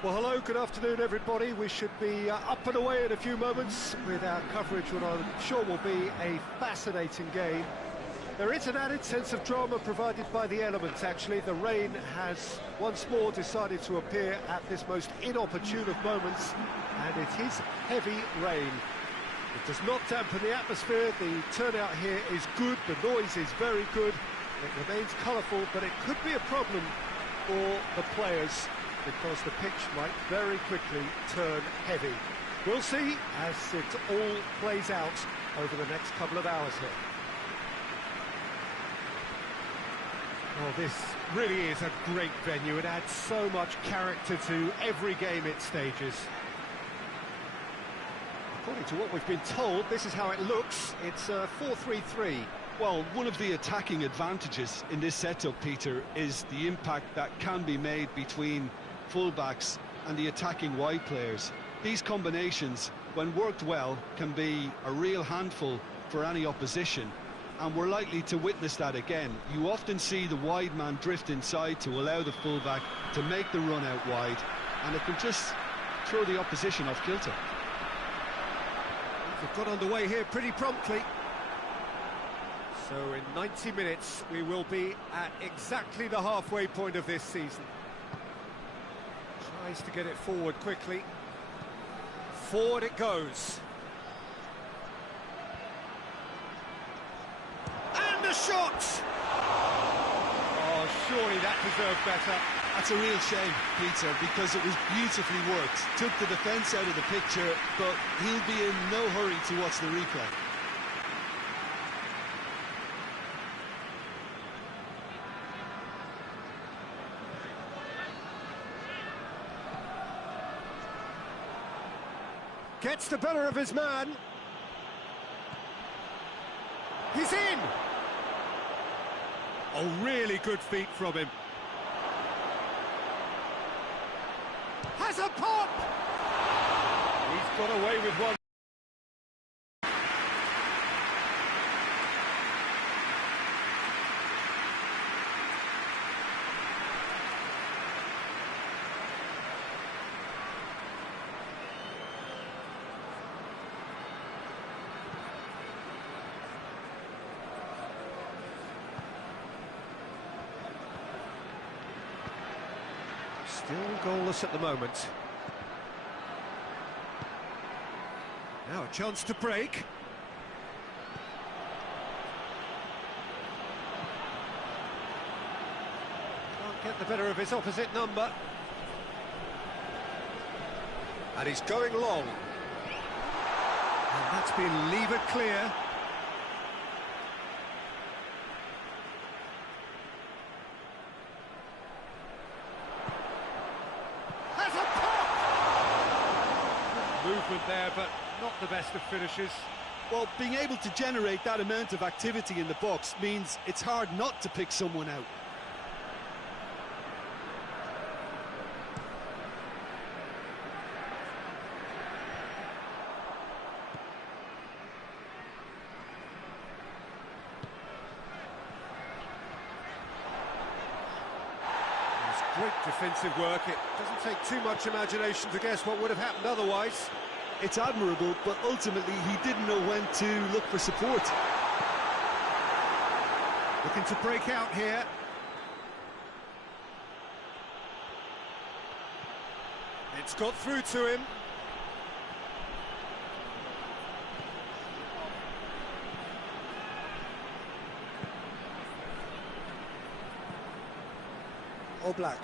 Well, hello, good afternoon, everybody. We should be up and away in a few moments with our coverage, what I'm sure will be a fascinating game. There is an added sense of drama provided by the elements, actually. The rain has once more decided to appear at this most inopportune of moments, and it is heavy rain. It does not dampen the atmosphere. The turnout here is good, the noise is very good, it remains colourful, but it could be a problem for the players, because the pitch might very quickly turn heavy. We'll see as it all plays out over the next couple of hours here. Well, this really is a great venue. It adds so much character to every game it stages. According to what we've been told, this is how it looks. It's 4-3-3. Well, one of the attacking advantages in this setup, Peter, is the impact that can be made between fullbacks and the attacking wide players. These combinations, when worked well, can be a real handful for any opposition, and we're likely to witness that again. You often see the wide man drift inside to allow the fullback to make the run out wide, and it can just throw the opposition off kilter. They've got underway here pretty promptly. So in 90 minutes we will be at exactly the halfway point of this season. Tries to get it forward quickly. Forward it goes. And the shot! Oh, surely that deserved better. That's a real shame, Peter, because it was beautifully worked. Took the defence out of the picture, but he'll be in no hurry to watch the replay. Gets the better of his man. He's in! Oh, really good feet from him. Has a pop! He's got away with one. Still goalless at the moment. Now a chance to break. Can't get the better of his opposite number. And he's going long. And that's been levered clear. Movement there, but not the best of finishes. Well, being able to generate that amount of activity in the box means it's hard not to pick someone out. Great defensive work. It doesn't take too much imagination to guess what would have happened otherwise. It's admirable, but ultimately he didn't know when to look for support. Looking to break out here. It's got through to him. Oblak.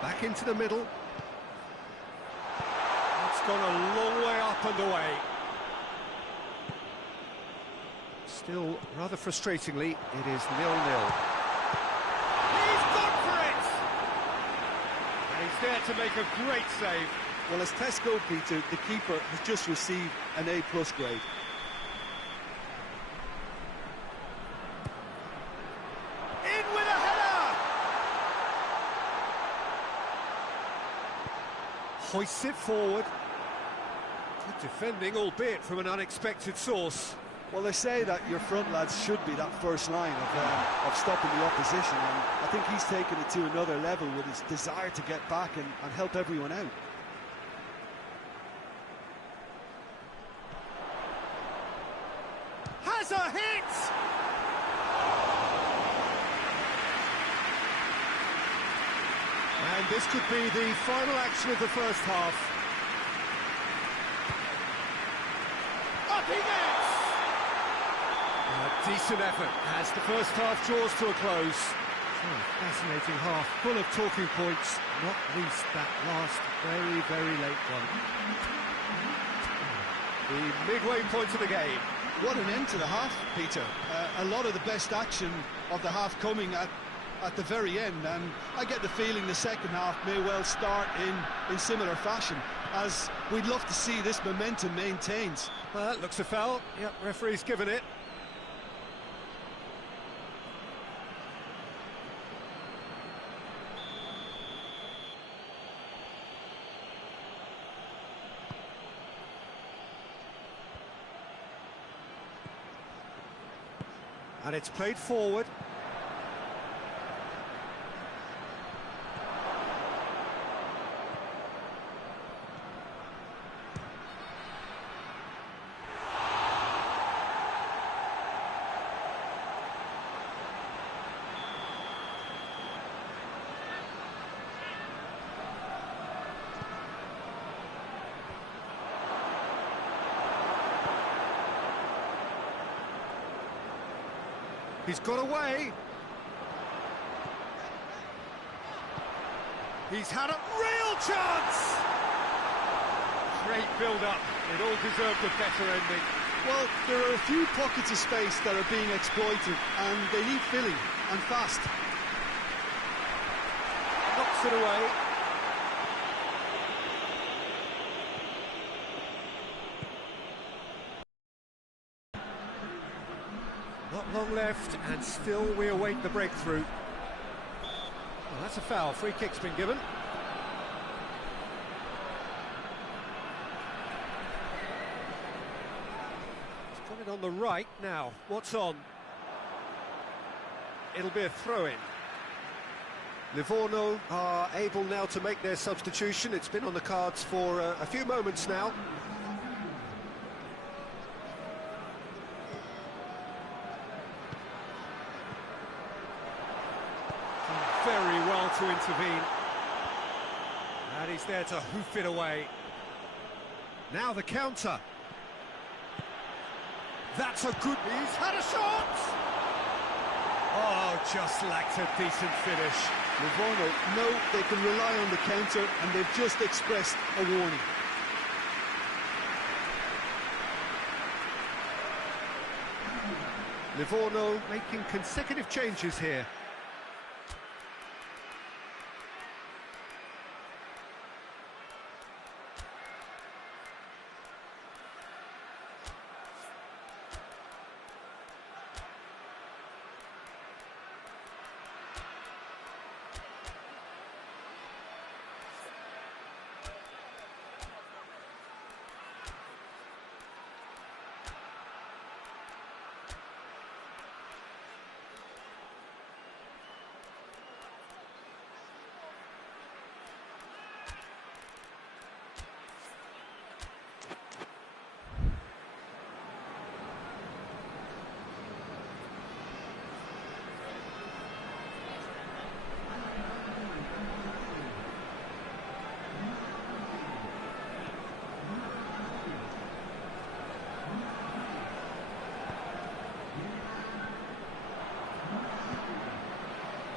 Back into the middle. It's gone a long way up and away. Still, rather frustratingly, it is 0-0. He's gone for it! And he's there to make a great save. Well, as tests go, Peter, the keeper has just received an A+ grade. Hoists it forward. Good defending, albeit from an unexpected source. Well, they say that your front lads should be that first line of stopping the opposition, and I think he's taken it to another level with his desire to get back and help everyone out. Has a hit! And this could be the final action of the first half. Up he gets! A decent effort as the first half draws to a close. Fascinating half, full of talking points, not least that last very, very late one. The midway point of the game. What an end to the half, Peter. A lot of the best action of the half coming at the very end, and I get the feeling the second half may well start in similar fashion, as we'd love to see this momentum maintained. Well, that looks a foul. Yep, referee's given it. And it's played forward. He's got away. He's had a real chance. Great build-up. It all deserved a better ending. Well, there are a few pockets of space that are being exploited, and they need filling, and fast. Knocks it away. Not long left, and still we await the breakthrough. Well, that's a foul. Free kick's been given. He's got it on the right now. What's on? It'll be a throw-in. Livorno are able now to make their substitution. It's been on the cards for a few moments now. Very well to intervene. And he's there to hoof it away. Now the counter. That's a good... He's had a shot! Oh, just lacked a decent finish. Livorno know they can rely on the counter, and they've just expressed a warning. Livorno making consecutive changes here.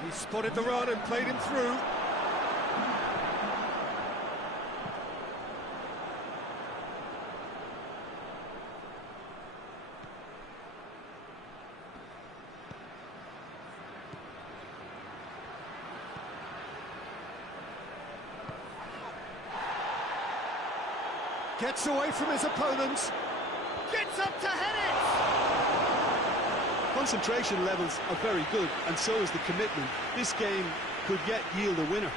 He spotted the run and played him through. Gets away from his opponent. Gets up to head it! Concentration levels are very good, and so is the commitment. This game could yet yield a winner.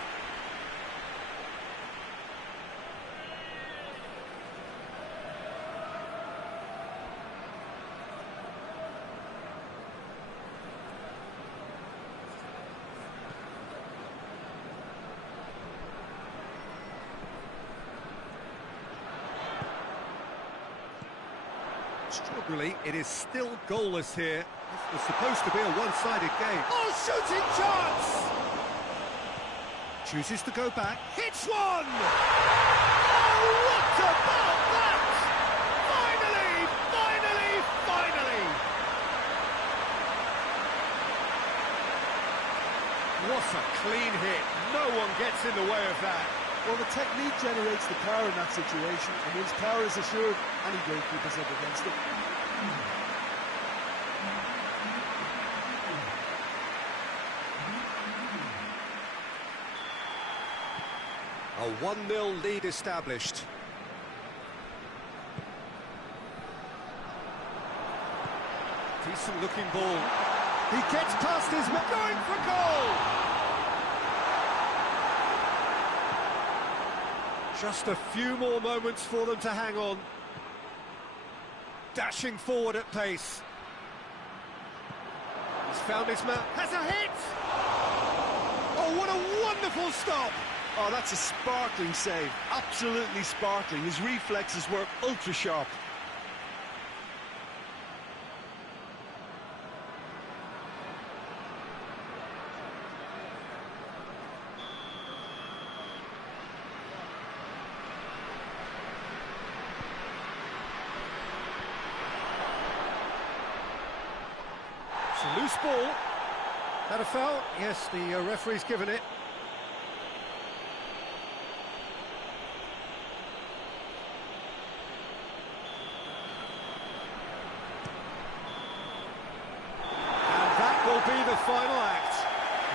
Extraordinarily, it is still goalless here. This was supposed to be a one-sided game. Oh, shooting chance! Chooses to go back, hits one! Oh, what about that? Finally, finally, finally! What a clean hit. No one gets in the way of that. Well, the technique generates the power in that situation, and once power is assured, any goalkeeper's up against it. A 1-0 lead established. Decent looking ball. He gets past his man, going for goal! Just a few more moments for them to hang on. Dashing forward at pace. He's found his man. Has a hit! Oh, what a wonderful stop! Oh, that's a sparkling save. Absolutely sparkling. His reflexes were ultra sharp. It's a loose ball. That a foul? Yes, the referee's given it. And that will be the final act.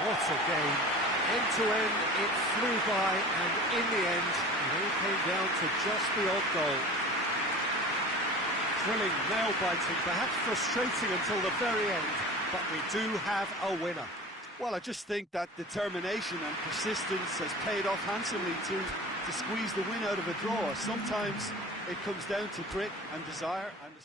What a game. End to end, it flew by, and in the end, it all came down to just the odd goal. Thrilling, nail-biting, perhaps frustrating until the very end. But we do have a winner. Well, I just think that determination and persistence has paid off handsomely to squeeze the win out of a draw. Sometimes it comes down to grit and desire and...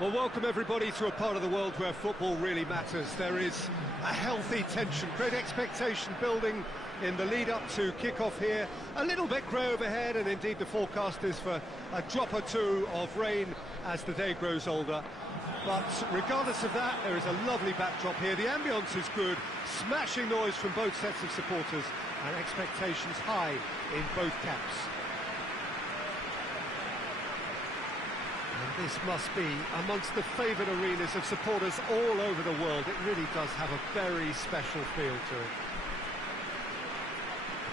Well, welcome everybody to a part of the world where football really matters. There is a healthy tension, great expectation building in the lead-up to kick-off here. A little bit grey overhead, and indeed the forecast is for a drop or two of rain as the day grows older. But regardless of that, there is a lovely backdrop here. The ambience is good, smashing noise from both sets of supporters, and expectations high in both camps. And this must be amongst the favoured arenas of supporters all over the world. It really does have a very special feel to it.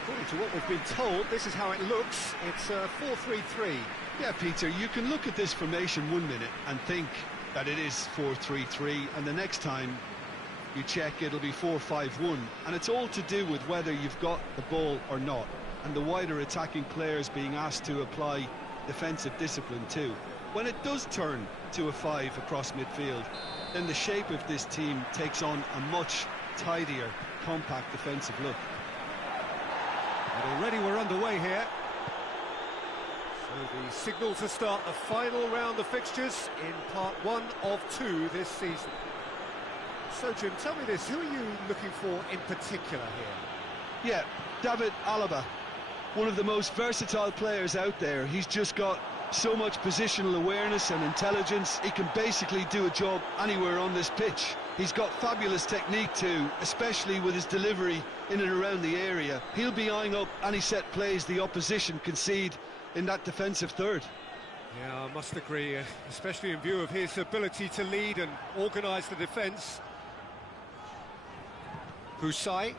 According to what we've been told, this is how it looks. It's 4-3-3. Yeah, Peter, you can look at this formation 1 minute and think that it is 4-3-3, and the next time you check, it'll be 4-5-1. And it's all to do with whether you've got the ball or not, and the wider attacking players being asked to apply defensive discipline too. When it does turn to a 5 across midfield, then the shape of this team takes on a much tidier, compact defensive look. And already we're underway here. So the signal to start the final round of fixtures in part 1 of 2 this season. So Jim, tell me this, who are you looking for in particular here? Yeah, David Alaba, one of the most versatile players out there. He's just got so much positional awareness and intelligence. He can basically do a job anywhere on this pitch. He's got fabulous technique too, especially with his delivery in and around the area. He'll be eyeing up any set plays the opposition concede in that defensive third. Yeah, I must agree, especially in view of his ability to lead and organise the defence. Husai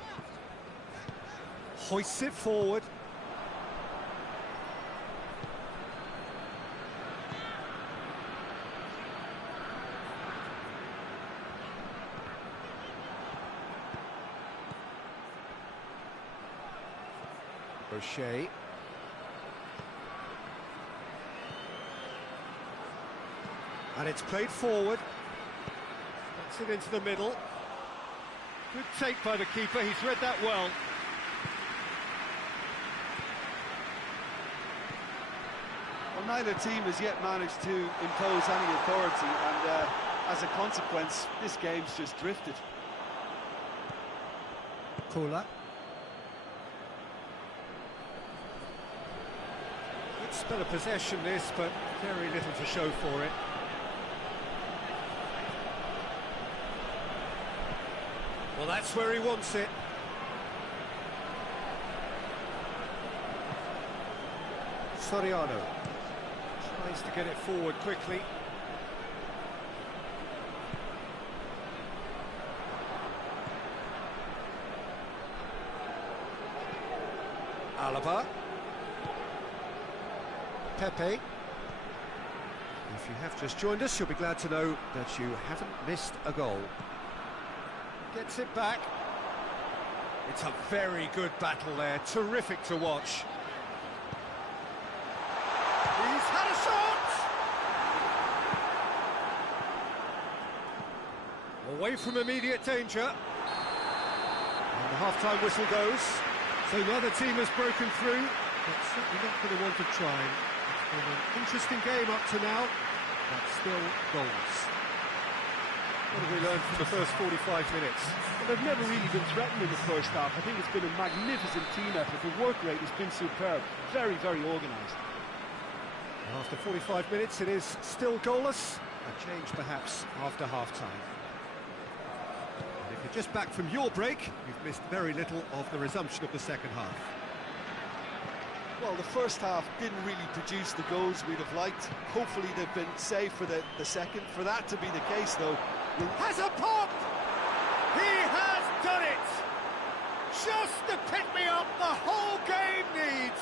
hoists it forward. O'Shea. And it's played forward. Gets it into the middle. Good take by the keeper, he's read that well. Well, neither team has yet managed to impose any authority, and as a consequence, this game's just drifted. Kula. Good spell of possession this, but very little to show for it. Well, that's where he wants it. Soriano tries to get it forward quickly. Alaba. Pepe. If you have just joined us, you'll be glad to know that you haven't missed a goal. Gets it back. It's a very good battle there, terrific to watch. He's had a shot! Away from immediate danger. And the half-time whistle goes. So neither team has broken through, but certainly not for the want of trying. It's been an interesting game up to now, but still goals. What have we learned from the first 45 minutes? Well, they've never really been threatened in the first half. I think it's been a magnificent team effort. The work rate has been superb. Very, very organised. After 45 minutes, it is still goalless. A change, perhaps, after half-time. And if you're just back from your break, you've missed very little of the resumption of the second half. Well, the first half didn't really produce the goals we'd have liked. Hopefully they've been saved for the second. For that to be the case, though... Has a pop! He has done it! Just the pick-me-up the whole game needs!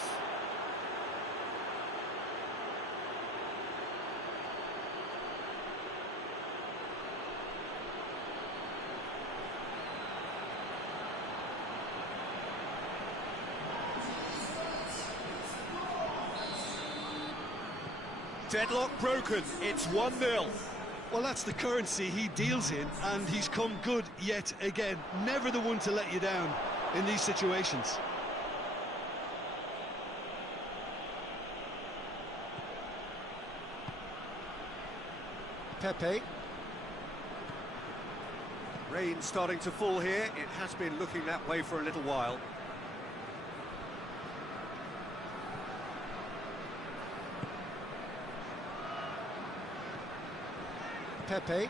Deadlock broken, it's 1-0. Well, that's the currency he deals in, and he's come good yet again. Never the one to let you down in these situations. Pepe. Rain starting to fall here. It has been looking that way for a little while. Pepe.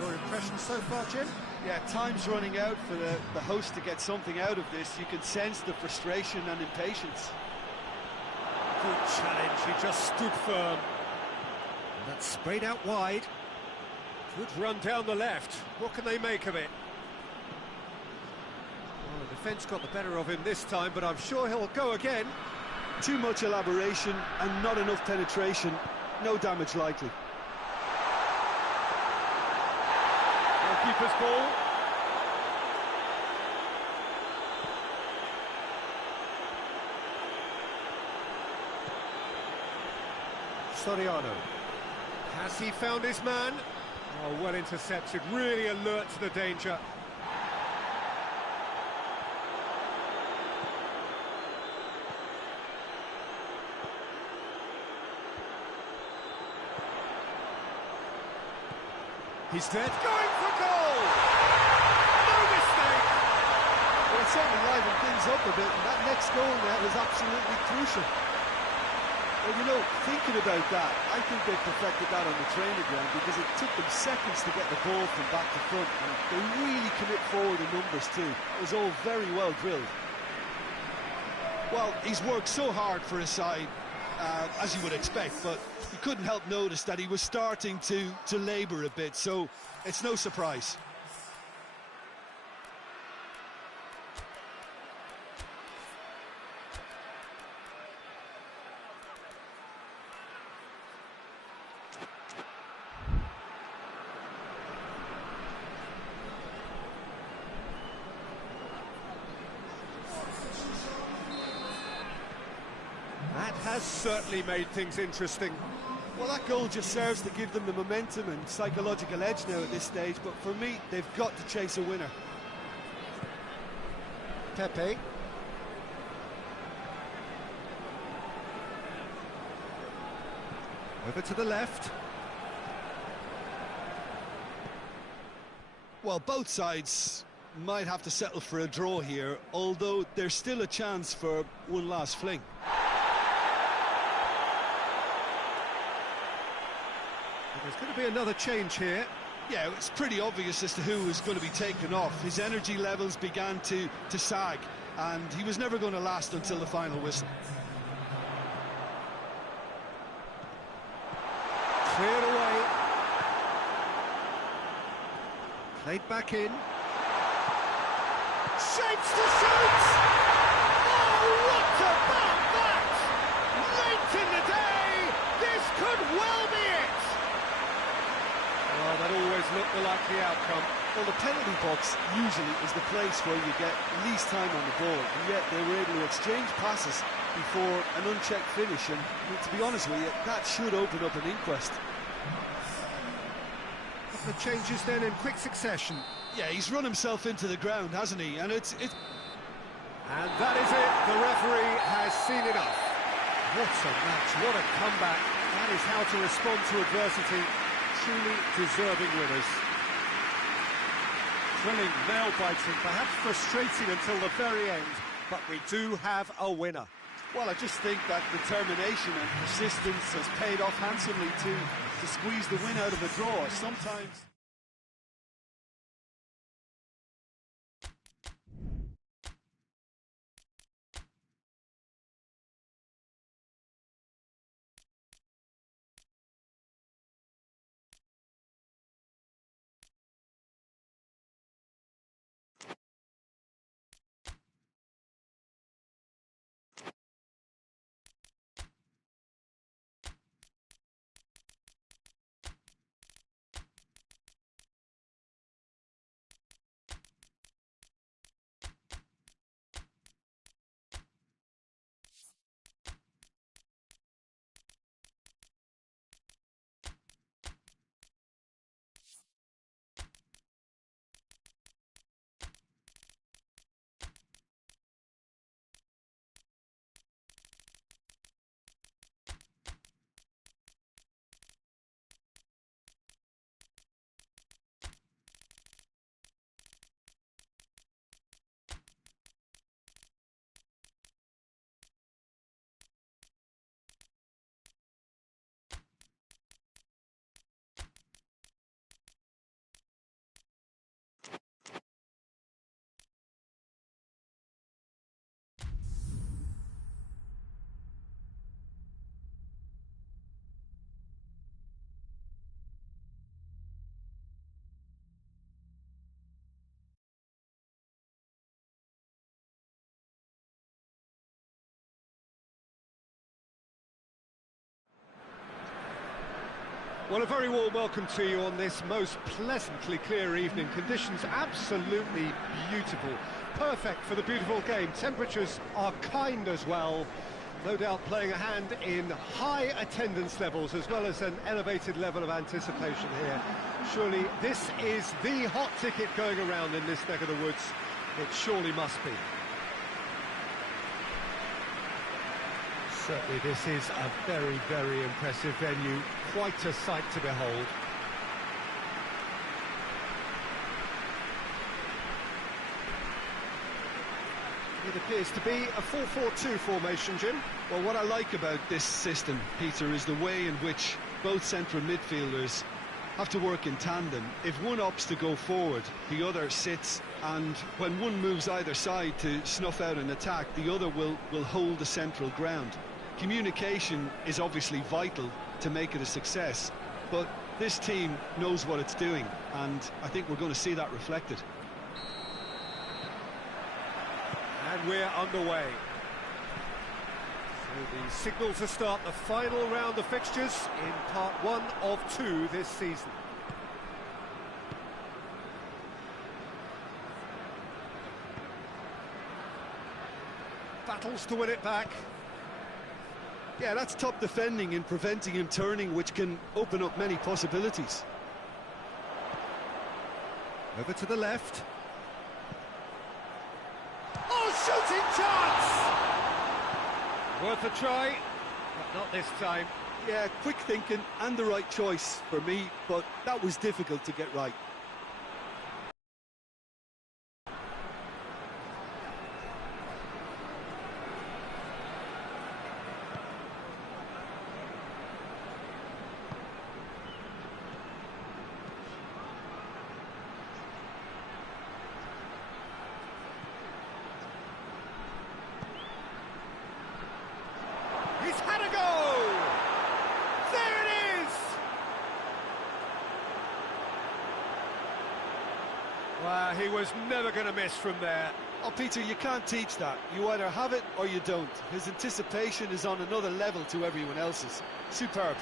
Your impression so far, Jim? Yeah, time's running out for the host to get something out of this. You can sense the frustration and impatience. Good challenge, he just stood firm. And that's sprayed out wide. Good run down the left. What can they make of it? Well, the defence got the better of him this time, but I'm sure he'll go again. Too much elaboration and not enough penetration. No damage likely. Goalkeeper's ball. Soriano. Has he found his man? Oh, well intercepted, really alert to the danger. He's dead. Going for goal! No mistake! Well, it certainly livened things up a bit, and that next goal there was absolutely crucial. Well, you know, thinking about that, I think they perfected that on the training ground because it took them seconds to get the ball from back to front, and they really commit forward in numbers too. It was all very well drilled. Well, he's worked so hard for his side, as you would expect, but you couldn't help notice that he was starting to labour a bit, so it's no surprise. That has certainly made things interesting. Well, that goal just serves to give them the momentum and psychological edge now at this stage, but for me, they've got to chase a winner. Pepe. Over to the left. Well, both sides might have to settle for a draw here, although there's still a chance for one last fling. There's going to be another change here. Yeah, it's pretty obvious as to who was going to be taken off. His energy levels began to sag, and he was never going to last until the final whistle. Cleared away. Played back in. Shapes to shoot! Oh, what about that? Late in the day, this could well be it! Well, that always looked the likely outcome. Well, the penalty box usually is the place where you get least time on the ball, and yet they were able to exchange passes before an unchecked finish, and I mean, to be honest with you, that should open up an inquest. Couple of changes then in quick succession. Yeah, he's run himself into the ground, hasn't he? And it's... And that is it. The referee has seen enough. What a match, what a comeback. That is how to respond to adversity. Truly deserving winners. Thrilling, nail-biting, perhaps frustrating until the very end, but we do have a winner. Well, I just think that determination and persistence has paid off handsomely to squeeze the win out of a draw. Sometimes... Well, a very warm welcome to you on this most pleasantly clear evening. Conditions absolutely beautiful. Perfect for the beautiful game. Temperatures are kind as well. No doubt playing a hand in high attendance levels as well as an elevated level of anticipation here. Surely this is the hot ticket going around in this neck of the woods. It surely must be. Certainly this is a very, very impressive venue. Quite a sight to behold. It appears to be a 4-4-2 formation, Jim. Well, what I like about this system, Peter, is the way in which both central midfielders have to work in tandem. If one opts to go forward, the other sits, and when one moves either side to snuff out an attack, the other will hold the central ground. Communication is obviously vital to make it a success, but this team knows what it's doing, and I think we're going to see that reflected. And we're underway. So the signal to start the final round of fixtures in part 1 of 2 this season. Battles to win it back. Yeah, that's top defending and preventing him turning, which can open up many possibilities. Over to the left. Oh, shooting chance! Worth a try, but not this time. Yeah, quick thinking and the right choice for me, but that was difficult to get right. He's had a go! There it is! Well, he was never going to miss from there. Oh, Peter, you can't teach that. You either have it or you don't. His anticipation is on another level to everyone else's. Superb.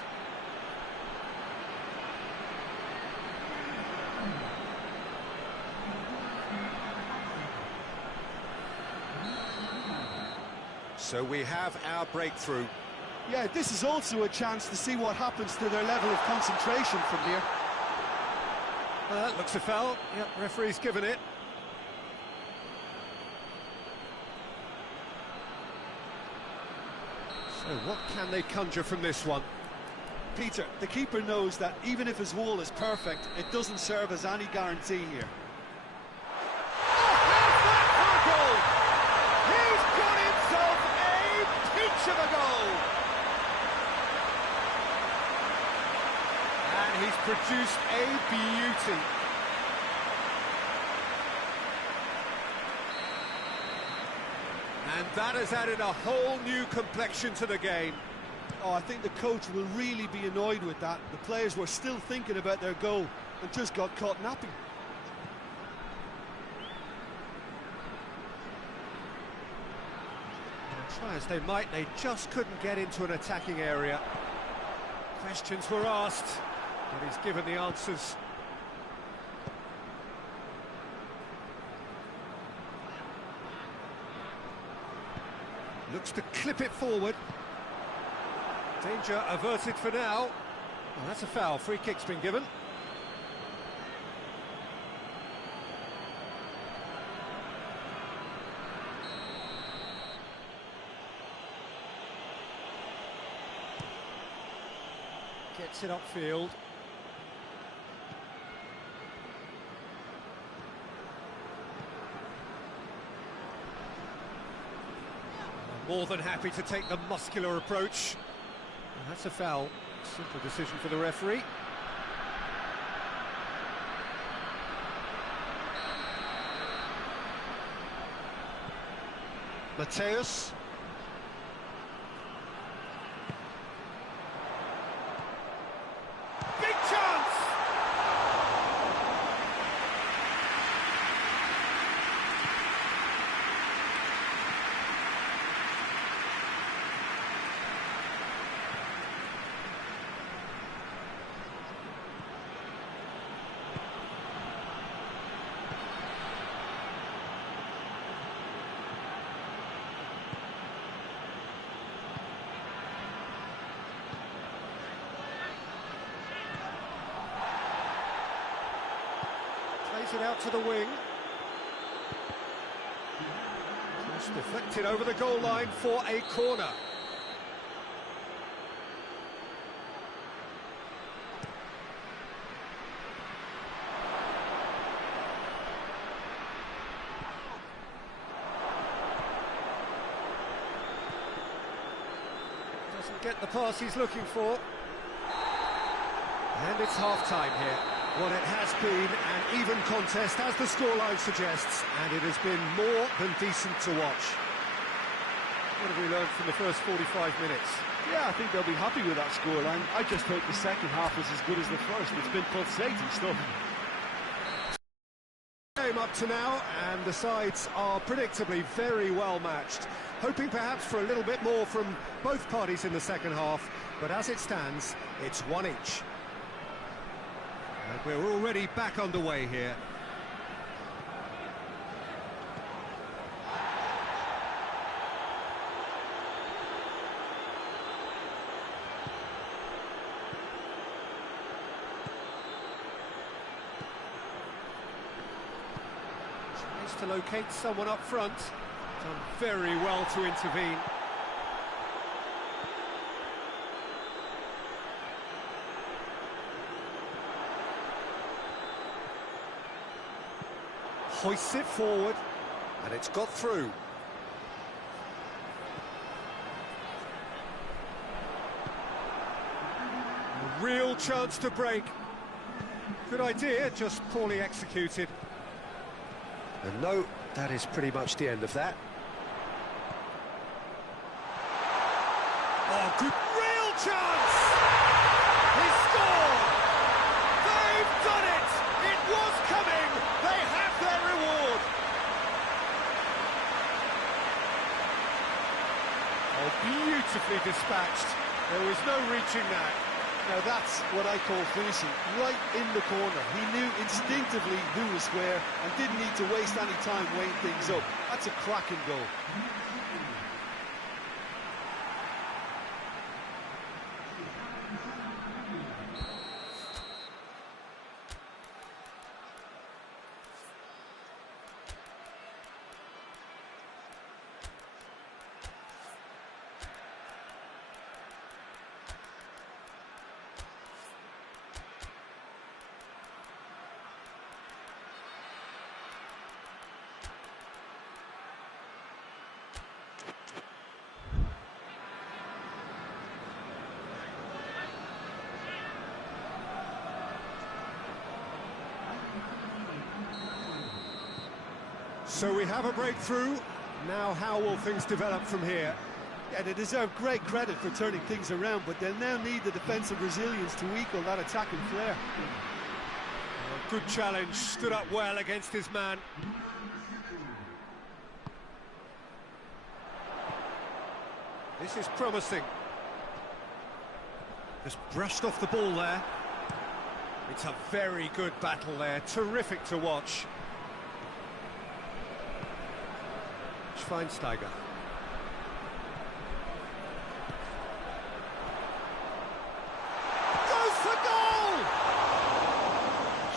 So we have our breakthrough. Yeah, this is also a chance to see what happens to their level of concentration from here. That looks a foul. Yep, referee's given it. So what can they conjure from this one? Peter, the keeper knows that even if his wall is perfect, it doesn't serve as any guarantee here. Of a goal, and he's produced a beauty. And that has added a whole new complexion to the game. Oh, I think the coach will really be annoyed with that. The players were still thinking about their goal and just got caught napping. Try as they might, they just couldn't get into an attacking area. Questions were asked, but he's given the answers. Looks to clip it forward. Danger averted for now. Well, that's a foul. Free kick's been given. Gets it upfield. More than happy to take the muscular approach. And that's a foul. Simple decision for the referee. Mateus. Big chance! it out to the wing. Just deflected over the goal line for a corner. Doesn't get the pass he's looking for. And it's half-time here. Well, it has been an even contest, as the scoreline suggests, and it has been more than decent to watch. What have we learned from the first 45 minutes? Yeah, I think they'll be happy with that scoreline. I just hope the second half was as good as the first. It's been pulsating stuff. Game up to now, and the sides are predictably very well matched. Hoping perhaps for a little bit more from both parties in the second half, but as it stands, it's one each. And we're already back underway here. Tries to locate someone up front. Done very well to intervene. Hoists it forward, and it's got through. A real chance to break. Good idea, just poorly executed. And no, that is pretty much the end of that. Oh, good, real chance! He scored! They've done it! It was coming! They have their reward! Oh, beautifully dispatched. There was no reaching that. Now that's what I call finishing, right in the corner. He knew instinctively who was where and didn't need to waste any time weighing things up. That's a cracking goal. So we have a breakthrough. Now how will things develop from here? Yeah, they deserve great credit for turning things around, but they'll now need the defensive resilience to equal that attacking flair. Oh, good challenge, stood up well against his man. This is promising. Just brushed off the ball there. It's a very good battle there, terrific to watch. Schweinsteiger. Goes for goal!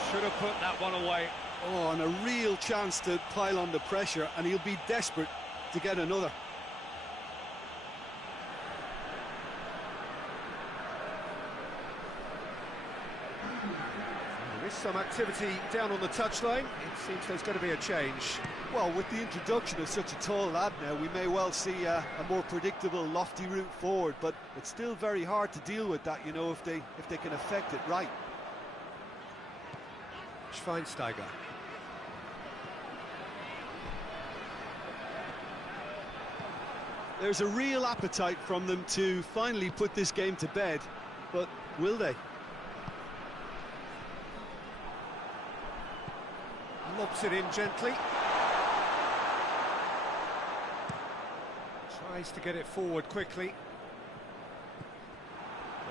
Should have put that one away. Oh, and a real chance to pile on the pressure, and he'll be desperate to get another. There is some activity down on the touchline. It seems there's going to be a change. Well, with the introduction of such a tall lad now, we may well see a more predictable, lofty route forward, but it's still very hard to deal with that, you know, if they can affect it right. Schweinsteiger. There's a real appetite from them to finally put this game to bed, but will they? Lobs it in gently. Tries to get it forward quickly.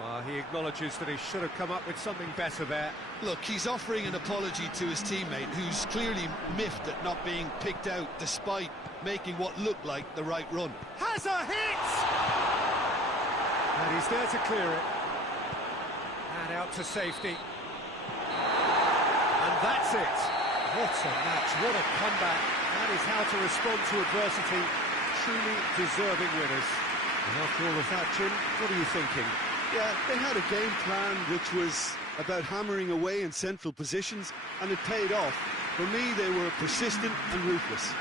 Well, he acknowledges that he should have come up with something better there. Look, he's offering an apology to his teammate, who's clearly miffed at not being picked out despite making what looked like the right run. Has a hit! And he's there to clear it. And out to safety. And that's it. What a match, what a comeback. That is how to respond to adversity. Truly deserving winners. And after all of that, Jim, what are you thinking? Yeah, they had a game plan which was about hammering away in central positions, and it paid off. For me, they were persistent and ruthless.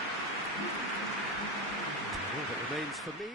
All that remains for me...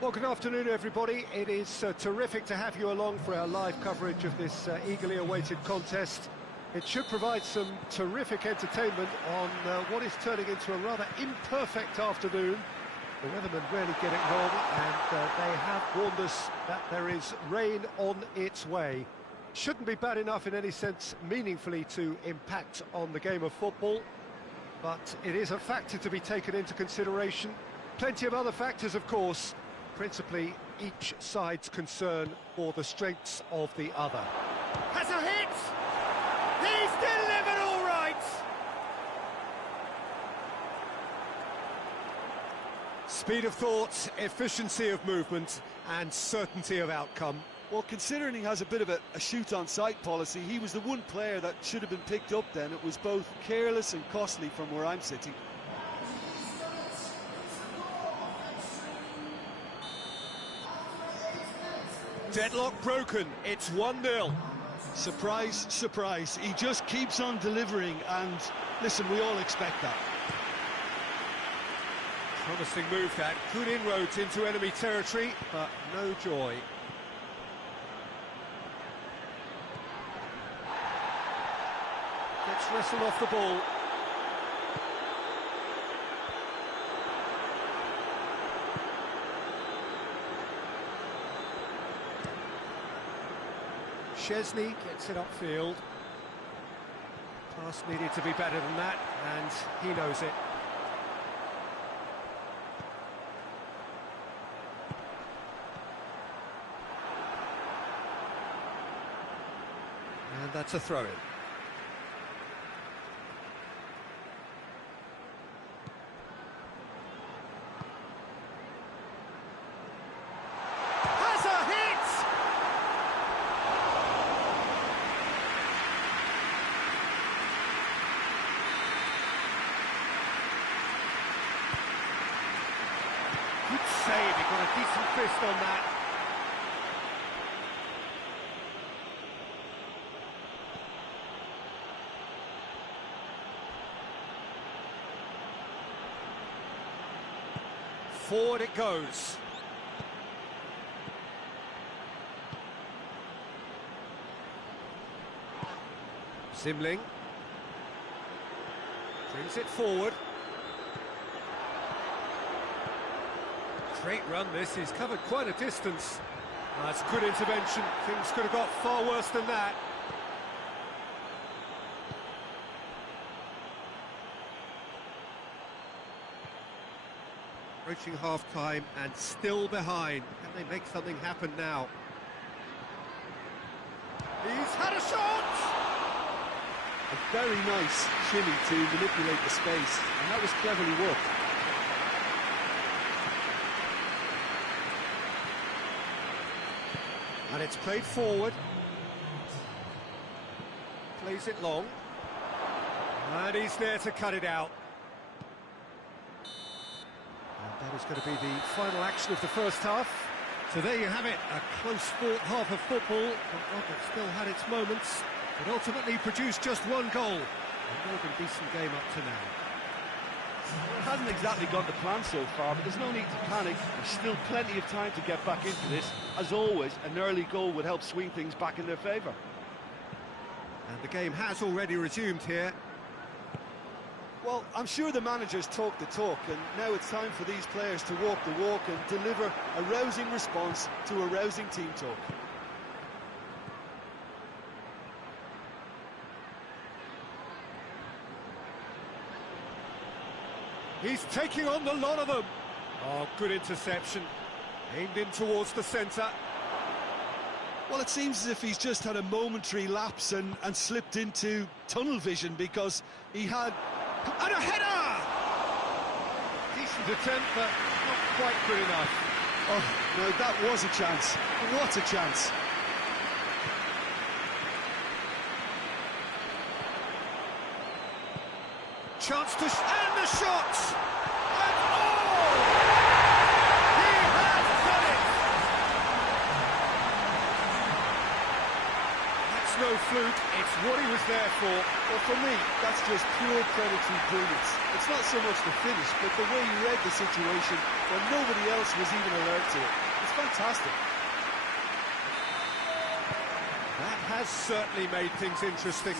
Well, good afternoon, everybody. It is terrific to have you along for our live coverage of this eagerly awaited contest. It should provide some terrific entertainment on what is turning into a rather imperfect afternoon. The weathermen rarely get it wrong, and they have warned us that there is rain on its way. Shouldn't be bad enough in any sense meaningfully to impact on the game of football, but it is a factor to be taken into consideration. Plenty of other factors, of course, principally each side's concern for the strengths of the other. Has a hit! He's delivered all right! Speed of thought, efficiency of movement, and certainty of outcome. Well, considering he has a bit of a shoot-on-sight policy, he was the one player that should have been picked up then. It was both careless and costly from where I'm sitting. Deadlock broken, it's 1-0. Surprise, surprise. He just keeps on delivering, and listen, we all expect that. Promising move that, good inroads into enemy territory, but no joy. Gets wrestled off the ball. Szczesny gets it upfield. Pass needed to be better than that, and he knows it. And that's a throw-in. Good save, he got a decent fist on that. Forward it goes. Zimling brings it forward. Great run this, he's covered quite a distance. That's good intervention, things could have got far worse than that. Approaching half-time and still behind. Can they make something happen now? He's had a shot! A very nice shimmy to manipulate the space, and that was cleverly worked. And it's played forward. Plays it long. And he's there to cut it out. And that is going to be the final action of the first half. So there you have it, a close-fought half of football, but one that still had its moments. It ultimately produced just one goal. A more than decent game up to now. Well, it hasn't exactly gone to plan so far, but there's no need to panic. There's still plenty of time to get back into this. As always, an early goal would help swing things back in their favour. And the game has already resumed here. Well, I'm sure the managers talk the talk, and now it's time for these players to walk the walk and deliver a rousing response to a rousing team talk. He's taking on the lot of them. Oh, good interception. Aimed in towards the centre. Well, it seems as if he's just had a momentary lapse and slipped into tunnel vision, because he had... And a header! Decent attempt, but not quite good enough. Oh, no, that was a chance. What a chance. Chance to... and the shot! And oh! He has done it! That's no fluke, it's what he was there for. Well, for me, that's just pure predatory brilliance. It's not so much the finish, but the way he read the situation when nobody else was even alert to it. It's fantastic. That has certainly made things interesting.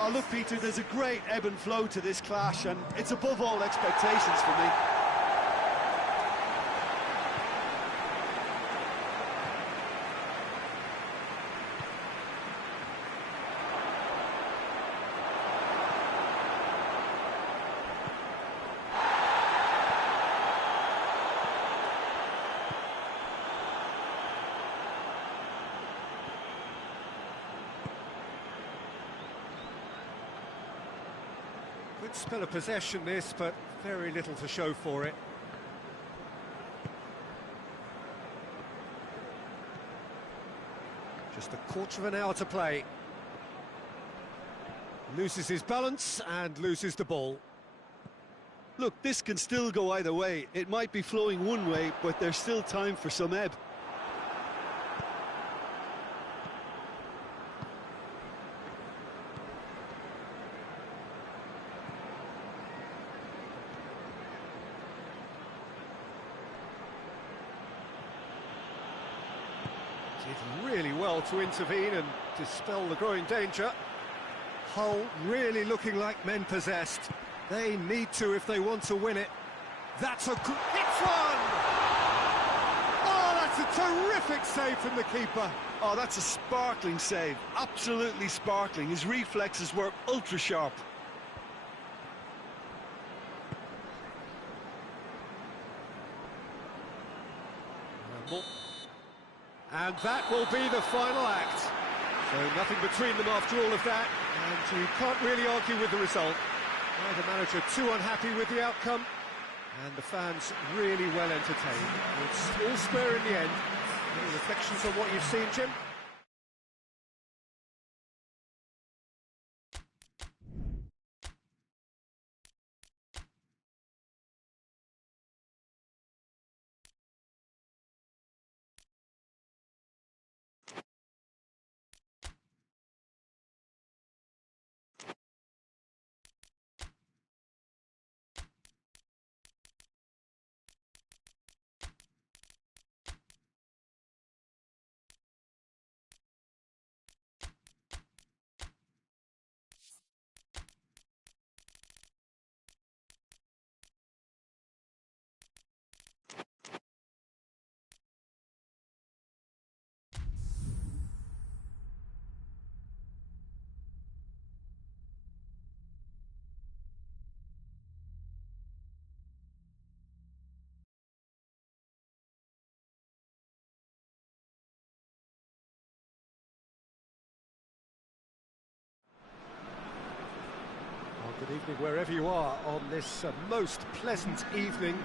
Oh, look, Peter, there's a great ebb and flow to this clash, and it's above all expectations for me. Good spell of possession this, but very little to show for it. Just a quarter of an hour to play. Loses his balance and loses the ball. Look, this can still go either way. It might be flowing one way, but there's still time for some ebb. Did really well to intervene and dispel the growing danger. Hull really looking like men possessed. They need to if they want to win it. That's a good... It's one! Oh, that's a terrific save from the keeper. Oh, that's a sparkling save. Absolutely sparkling. His reflexes were ultra-sharp. And that will be the final act. So nothing between them after all of that, and you can't really argue with the result. Neither manager too unhappy with the outcome, and the fans really well entertained. It's all square in the end. Any reflections on what you've seen, Jim? Good evening wherever you are on this most pleasant evening.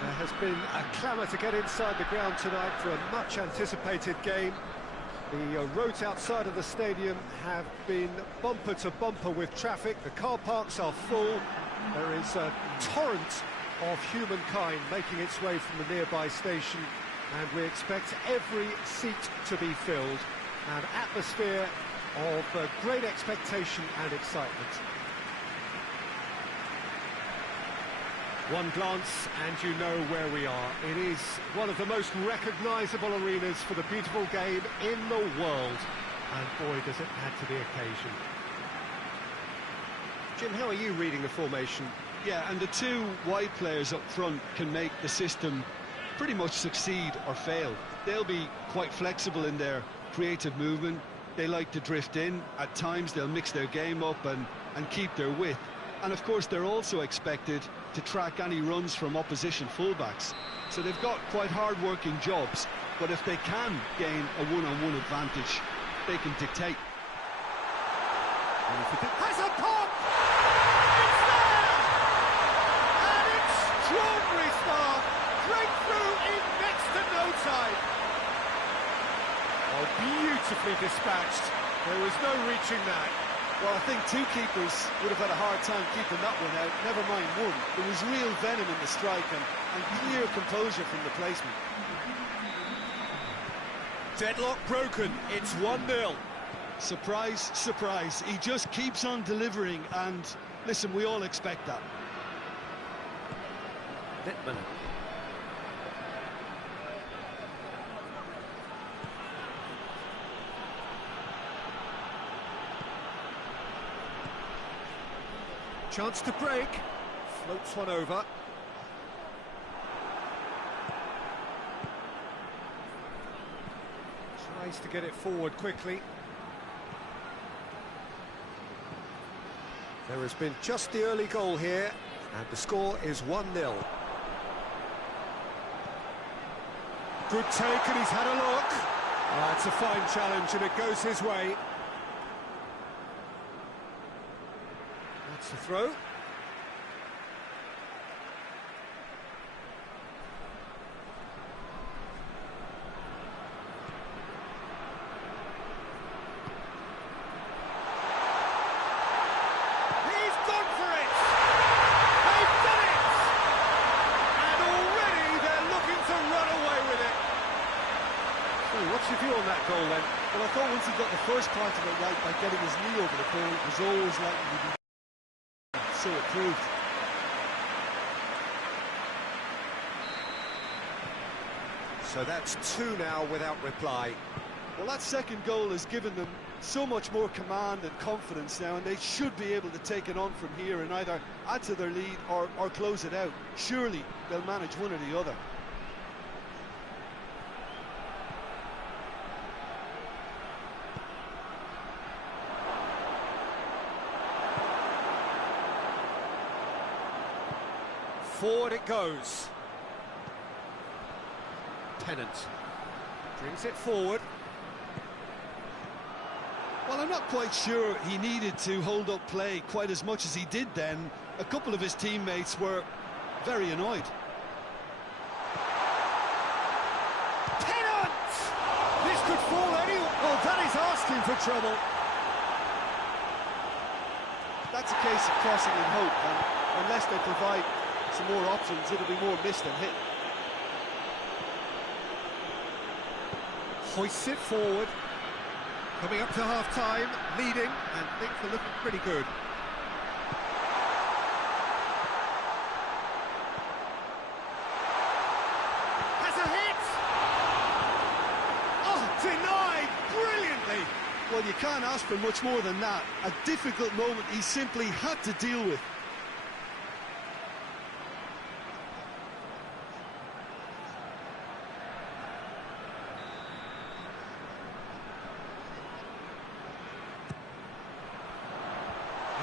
There has been a clamour to get inside the ground tonight for a much-anticipated game. The roads outside of the stadium have been bumper to bumper with traffic. The car parks are full. There is a torrent of humankind making its way from the nearby station, and we expect every seat to be filled. An atmosphere of great expectation and excitement. One glance and you know where we are. It is one of the most recognisable arenas for the beautiful game in the world. And boy, does it add to the occasion. Jim, how are you reading the formation? Yeah, and the two wide players up front can make the system pretty much succeed or fail. They'll be quite flexible in their creative movement. They like to drift in. At times they'll mix their game up and keep their width. And of course they're also expected to track any runs from opposition fullbacks. So they've got quite hard-working jobs, but if they can gain a one-on-one advantage, they can dictate. Has a pop! It's there! And extraordinary start! Breakthrough in next to no time! Oh, beautifully dispatched. There was no reaching that. Well, I think two keepers would have had a hard time keeping that one out, never mind one. There was real venom in the strike and clear composure from the placement. Deadlock broken, it's 1-0. Surprise, surprise, he just keeps on delivering, and listen, we all expect that. Littman. Chance to break, floats one over. Tries to get it forward quickly. There has been just the early goal here, and the score is 1-0. Good take, and he's had a look. Oh, it's a fine challenge, and it goes his way. That's the throw. What's your view on that goal then? Well, I thought once he got the first part of it right by getting his knee over the ball, it was always likely to be so it proved. So that's 2 now without reply. Well, that second goal has given them so much more command and confidence now, and they should be able to take it on from here and either add to their lead or close it out. Surely they'll manage one or the other. Forward it goes. Pennant brings it forward. Well, I'm not quite sure he needed to hold up play quite as much as he did then. A couple of his teammates were very annoyed. Pennant! This could fall anywhere. Well, that is asking for trouble. That's a case of crossing in hope, and unless they provide some more options, it'll be more missed than hit. Hoists it forward. Coming up to half-time, leading, and things are looking pretty good. Has a hit! Oh, denied brilliantly! Well, you can't ask for much more than that. A difficult moment he simply had to deal with.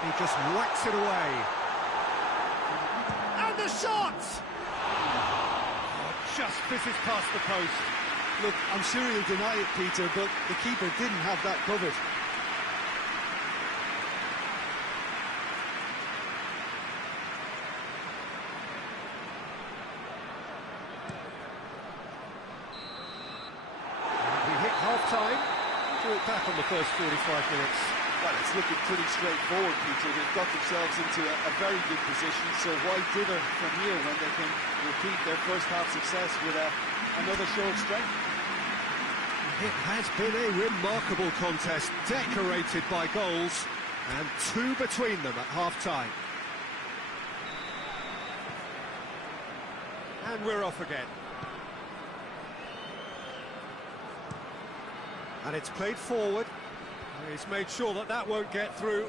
He just whacks it away. And the shot! Oh, just fizzes past the post. Look, I'm sure he'll deny it, Peter, but the keeper didn't have that covered. half-time. Do it back on the first 45 minutes. Well, it's looking pretty straightforward, Peter. They've got themselves into a very good position, so why dither from here when they can repeat their first half success with another show of strength? It has been a remarkable contest, decorated by goals, and two between them at half-time. And we're off again. And it's played forward. He's made sure that that won't get through.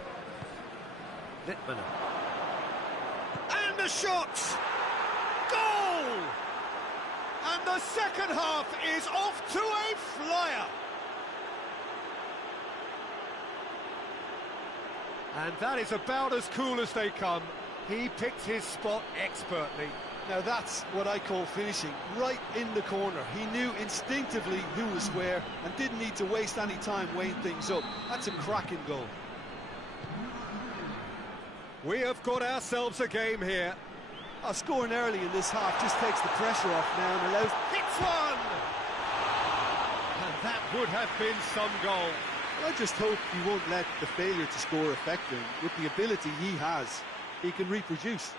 Littman. And the shot! Goal! And the second half is off to a flyer. And that is about as cool as they come. He picked his spot expertly. Now that's what I call finishing, right in the corner. He knew instinctively who was where and didn't need to waste any time weighing things up. That's a cracking goal. We have got ourselves a game here. Scoring early in this half just takes the pressure off now and allows... Hits one! And that would have been some goal. I just hope he won't let the failure to score affect him. With the ability he has, he can reproduce.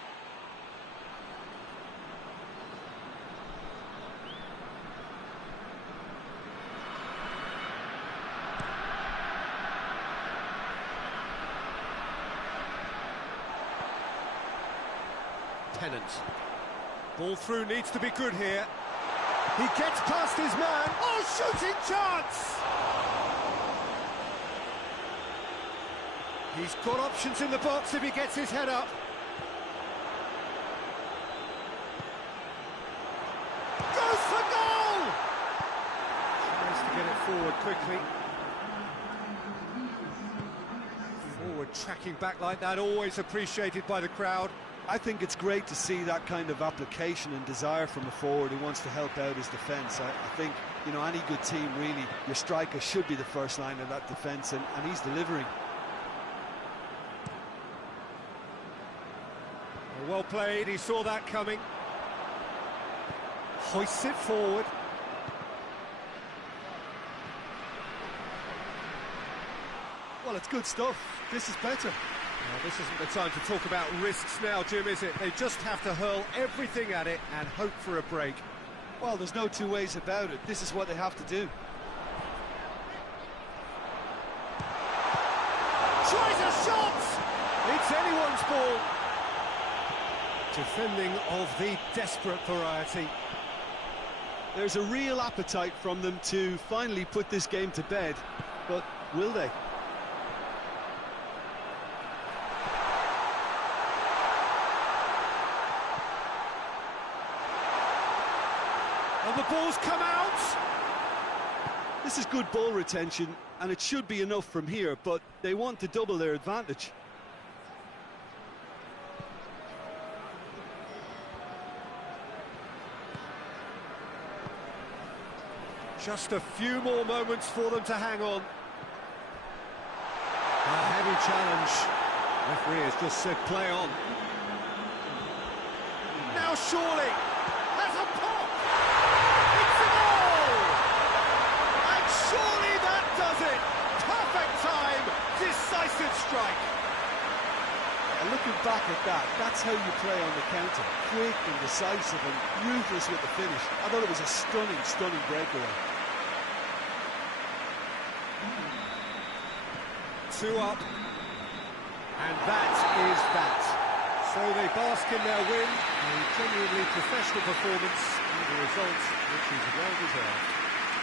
Tennant. Ball through needs to be good here. He gets past his man. Oh, shooting chance! He's got options in the box if he gets his head up. Goes for goal! Tries to get it forward quickly. Forward tracking back like that, always appreciated by the crowd. I think it's great to see that kind of application and desire from a forward who wants to help out his defence. I think, you know, any good team, really, your striker should be the first line of that defence, and he's delivering. Well played, he saw that coming. Hoists it forward. Well, it's good stuff. This is better. Well, this isn't the time to talk about risks now, Jim, is it? They just have to hurl everything at it and hope for a break. Well, there's no two ways about it. This is what they have to do. Tries a shot! It's anyone's ball. Defending of the desperate variety. There's a real appetite from them to finally put this game to bed, but will they? And the ball's come out! This is good ball retention, and it should be enough from here, but they want to double their advantage. Just a few more moments for them to hang on. A heavy challenge. Referee has just said play on. Now surely has a pop. It's a goal! And surely that does it. Perfect time, decisive strike. Looking back at that, that's how you play on the counter. Quick and decisive and ruthless with the finish. I thought it was a stunning, stunning breakaway. 2 up, and that is that. So they bask in their win, a genuinely professional performance, and a result which is well deserved.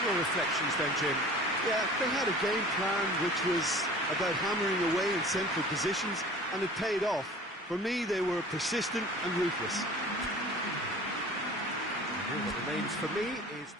Your reflections then, Jim? Yeah, they had a game plan which was about hammering away in central positions, and it paid off. For me, they were persistent and ruthless. And all that remains for me is...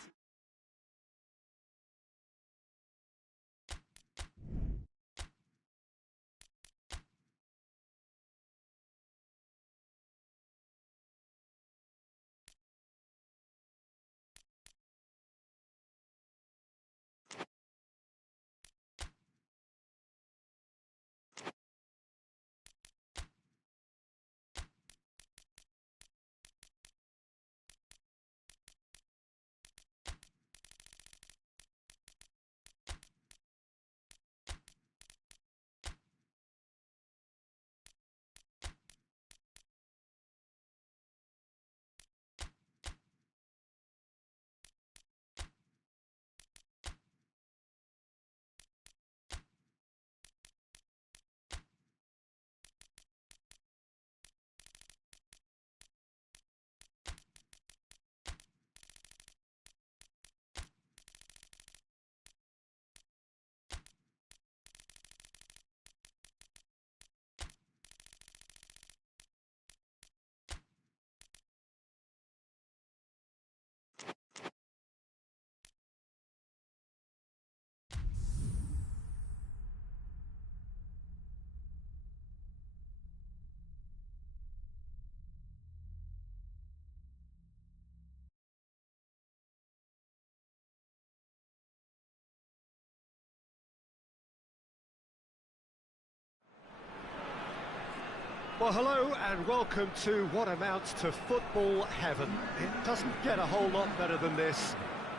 Well, hello and welcome to what amounts to football heaven. It doesn't get a whole lot better than this.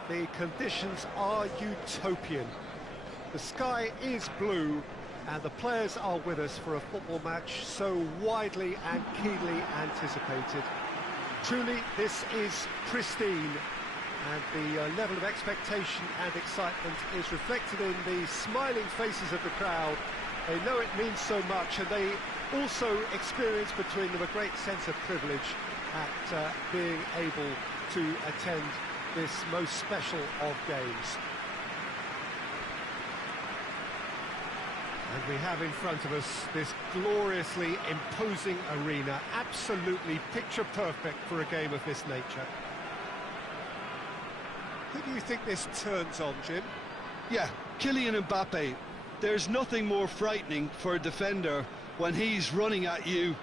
The conditions are utopian. The sky is blue and the players are with us for a football match so widely and keenly anticipated. Truly, this is pristine, and the level of expectation and excitement is reflected in the smiling faces of the crowd. They know it means so much, and they also experience between them a great sense of privilege at being able to attend this most special of games. And we have in front of us this gloriously imposing arena, absolutely picture perfect for a game of this nature. Who do you think this turns on, Jim? Yeah, Kylian Mbappe. There's nothing more frightening for a defender when he's running at you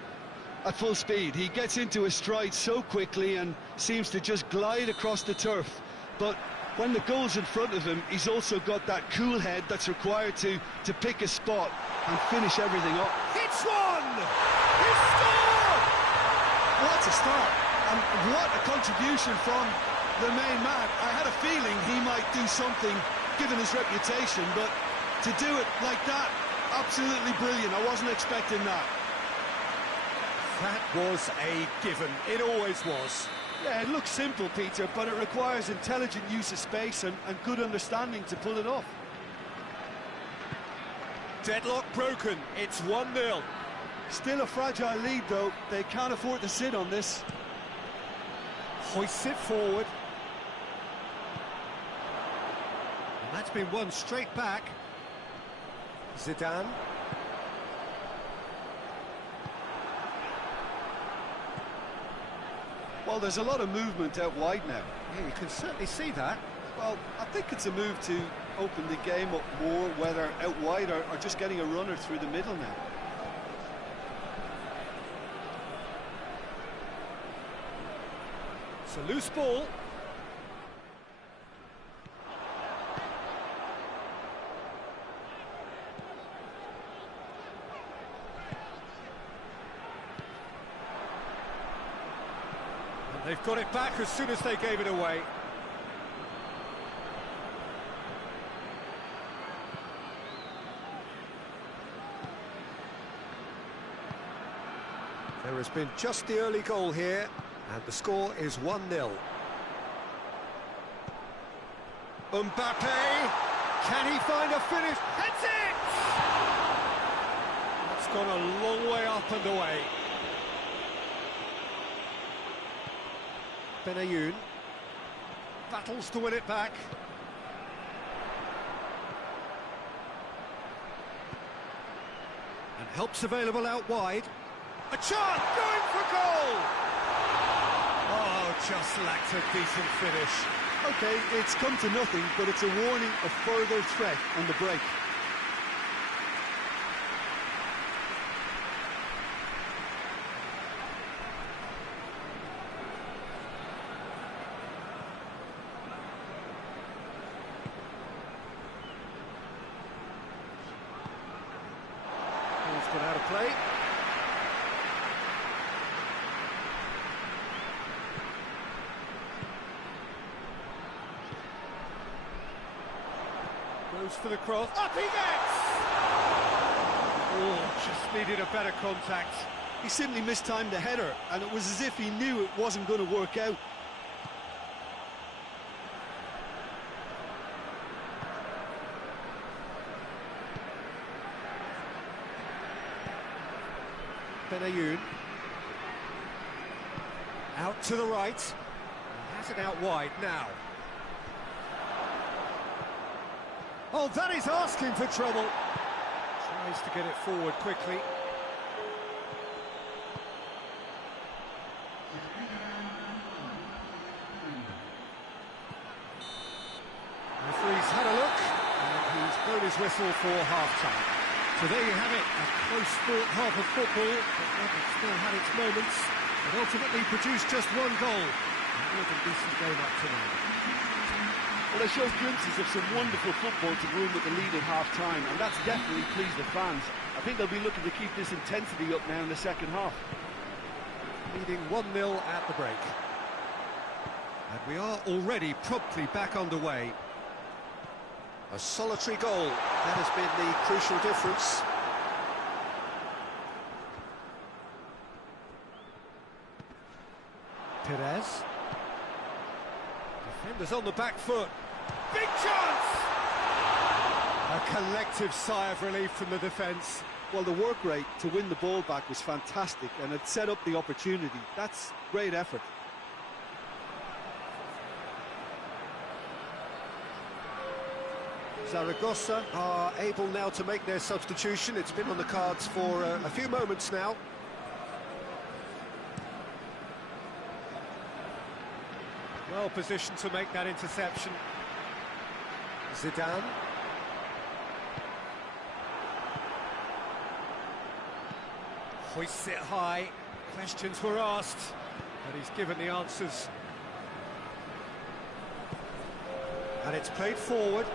at full speed. He gets into his stride so quickly and seems to just glide across the turf. But when the goal's in front of him, he's also got that cool head that's required to pick a spot and finish everything up. It's one! He scored! What a start, and what a contribution from the main man. I had a feeling he might do something, given his reputation, but to do it like that, absolutely brilliant. I wasn't expecting that. That was a given. It always was. Yeah, it looks simple, Peter, but it requires intelligent use of space and good understanding to pull it off. Deadlock broken. It's 1-0. Still a fragile lead, though. They can't afford to sit on this. Hoists it forward. And that's been won straight back. Zidane. Well, there's a lot of movement out wide now. Yeah, you can certainly see that. Well, I think it's a move to open the game up more, whether out wide or just getting a runner through the middle now. It's a loose ball. They've got it back as soon as they gave it away. There has been just the early goal here, and the score is 1-0. Mbappe, can he find a finish? That's it! That's gone a long way up and away. Benayoun battles to win it back. And help's available out wide. A chance, going for goal! Oh, just lacked a decent finish. Okay, it's come to nothing, but it's a warning of further threat on the break. Ball's gone out of play. Goes for the cross. Up he gets! Oh, just needed a better contact. He simply mistimed the header, and it was as if he knew it wasn't going to work out. Benayoun. Out to the right. He has it out wide now. Oh, that is asking for trouble. Tries to get it forward quickly. Referee's had a look, and he's blown his whistle for half-time. So there you have it, a close-fought half of football, but one that still had its moments, and ultimately produced just one goal. A more than decent game up to now. Well, they showed glimpses of some wonderful football to go in with the lead at half-time, and that's definitely pleased the fans. I think they'll be looking to keep this intensity up now in the second half. Leading 1-0 at the break. And we are already promptly back underway. A solitary goal, that has been the crucial difference. Perez. Defenders on the back foot. Big chance! A collective sigh of relief from the defence. Well, the work rate to win the ball back was fantastic, and it set up the opportunity. That's great effort. Zaragoza are able now to make their substitution. It's been on the cards for a few moments now. Well positioned to make that interception. Zidane. Hoists it high. Questions were asked, but he's given the answers. And it's played forward.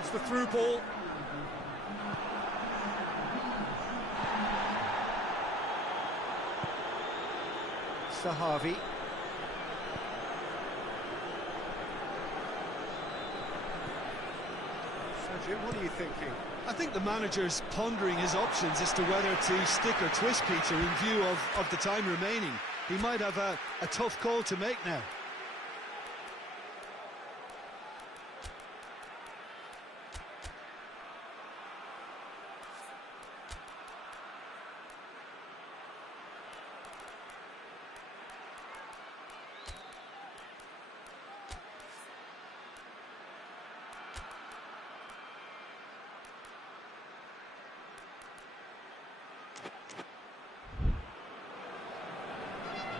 It's the through ball. Sahavi. So, Jim, what are you thinking? I think the manager's pondering his options as to whether to stick or twist, Peter, in view of the time remaining. He might have a tough call to make now.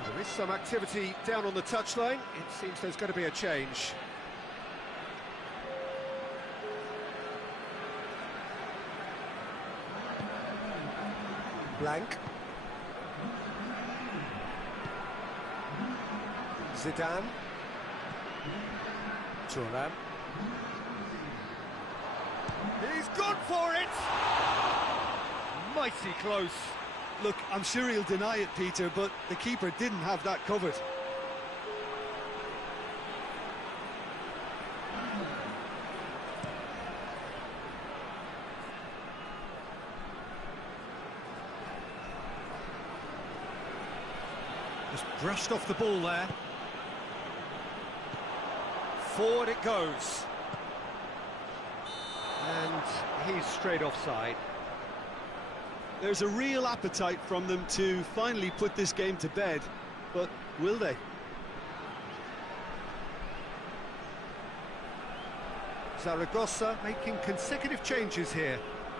There is some activity down on the touchline. It seems there's going to be a change. Blank. Zidane. Turan. He's gone for it! Mighty close. Look, I'm sure he'll deny it, Peter, but the keeper didn't have that covered. Just brushed off the ball there. Forward it goes. And he's straight offside. There's a real appetite from them to finally put this game to bed, but will they? Zaragoza making consecutive changes here.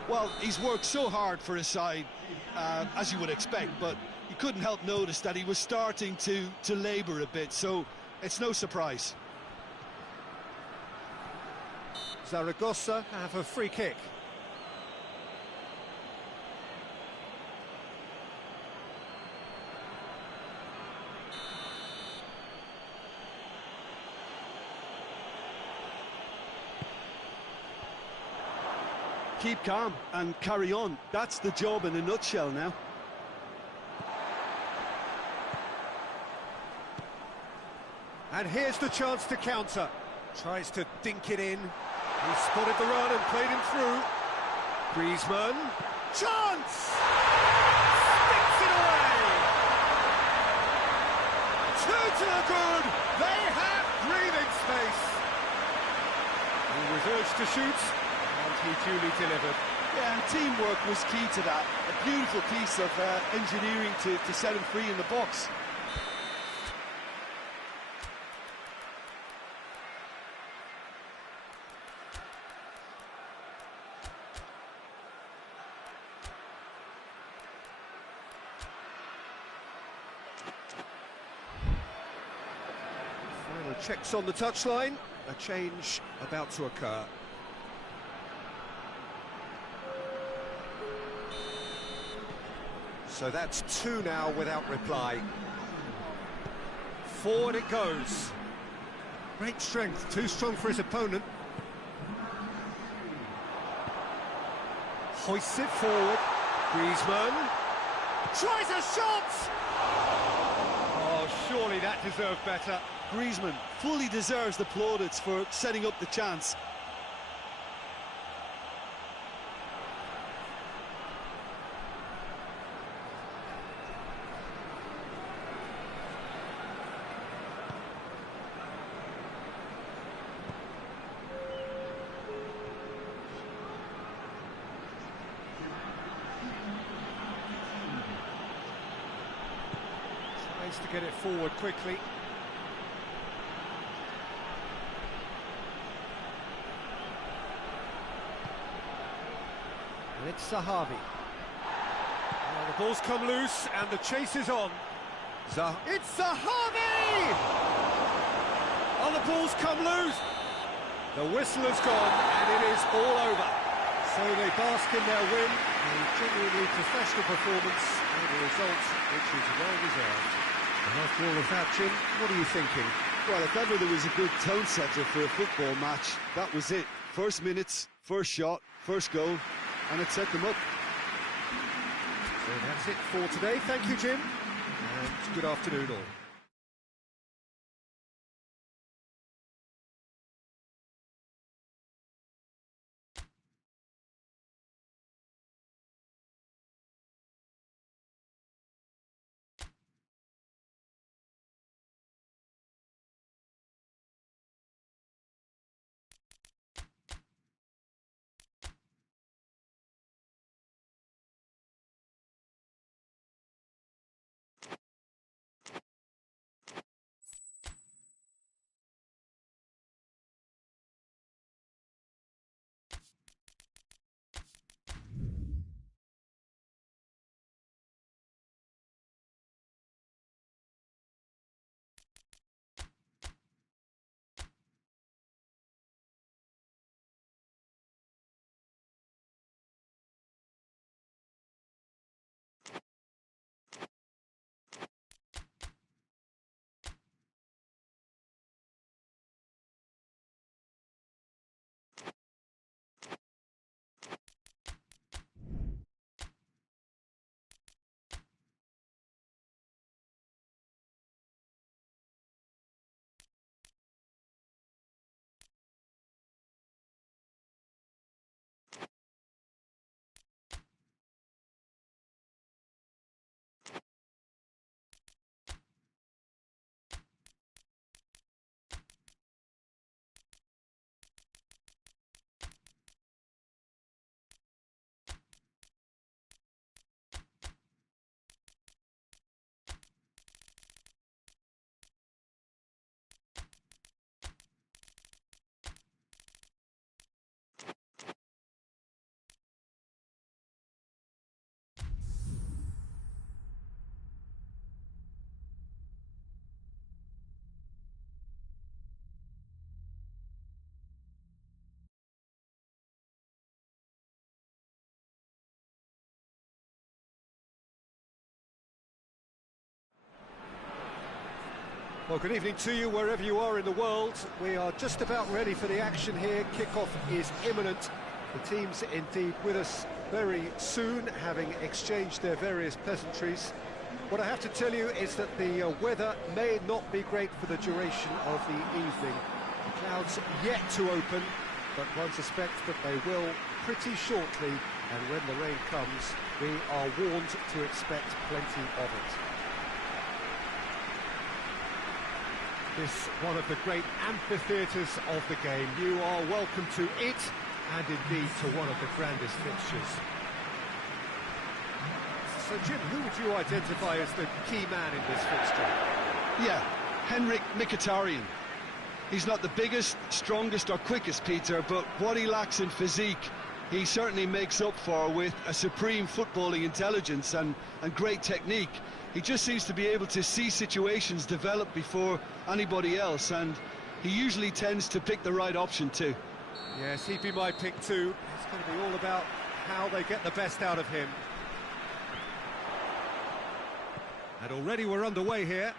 Well, he's worked so hard for his side, as you would expect, but you couldn't help notice that he was starting to labour a bit, so it's no surprise. Zaragoza have a free kick. Keep calm and carry on. That's the job in a nutshell now. And here's the chance to counter. Tries to dink it in. He spotted the run and played him through. Griezmann. Chance! Sticks it away! 2 to the good. They have breathing space. He was urged to shoot, and he duly delivered. Yeah, and teamwork was key to that. A beautiful piece of engineering to set him free in the box. Final checks on the touchline. A change about to occur. So that's 2 now without reply. Forward it goes. Great strength, too strong for his opponent. hoists it forward. Griezmann tries a shot! Oh, surely that deserved better. Griezmann fully deserves the plaudits for setting up the chance. Tries to get it forward quickly. It's Zahavi. Well, the ball's come loose and the chase is on. It's Zahavi! Oh, the ball's come loose. The whistle has gone and it is all over. So they bask in their win, a genuinely professional performance and a result which is well deserved. And after all of that, Jim, what are you thinking? Well, if ever there was a good tone setter for a football match, that was it. First minutes, first shot, first goal, and it set them up. So that's it for today. Thank you, Jim, and good afternoon all. Well, good evening to you wherever you are in the world. We are just about ready for the action here. Kickoff is imminent. The teams indeed with us very soon, having exchanged their various pleasantries. What I have to tell you is that the weather may not be great for the duration of the evening. The clouds yet to open, but one suspects that they will pretty shortly, and when the rain comes, we are warned to expect plenty of it. This one of the great amphitheatres of the game. You are welcome to it, and indeed to one of the grandest fixtures. So, Jim, who would you identify as the key man in this fixture? Yeah, Henrik Mkhitaryan. He's not the biggest, strongest or quickest, Peter, but what he lacks in physique, he certainly makes up for with a supreme footballing intelligence and great technique. He just seems to be able to see situations develop before anybody else, and he usually tends to pick the right option too. Yes, he'd be my pick too. It's going to be all about how they get the best out of him. And already we're underway here.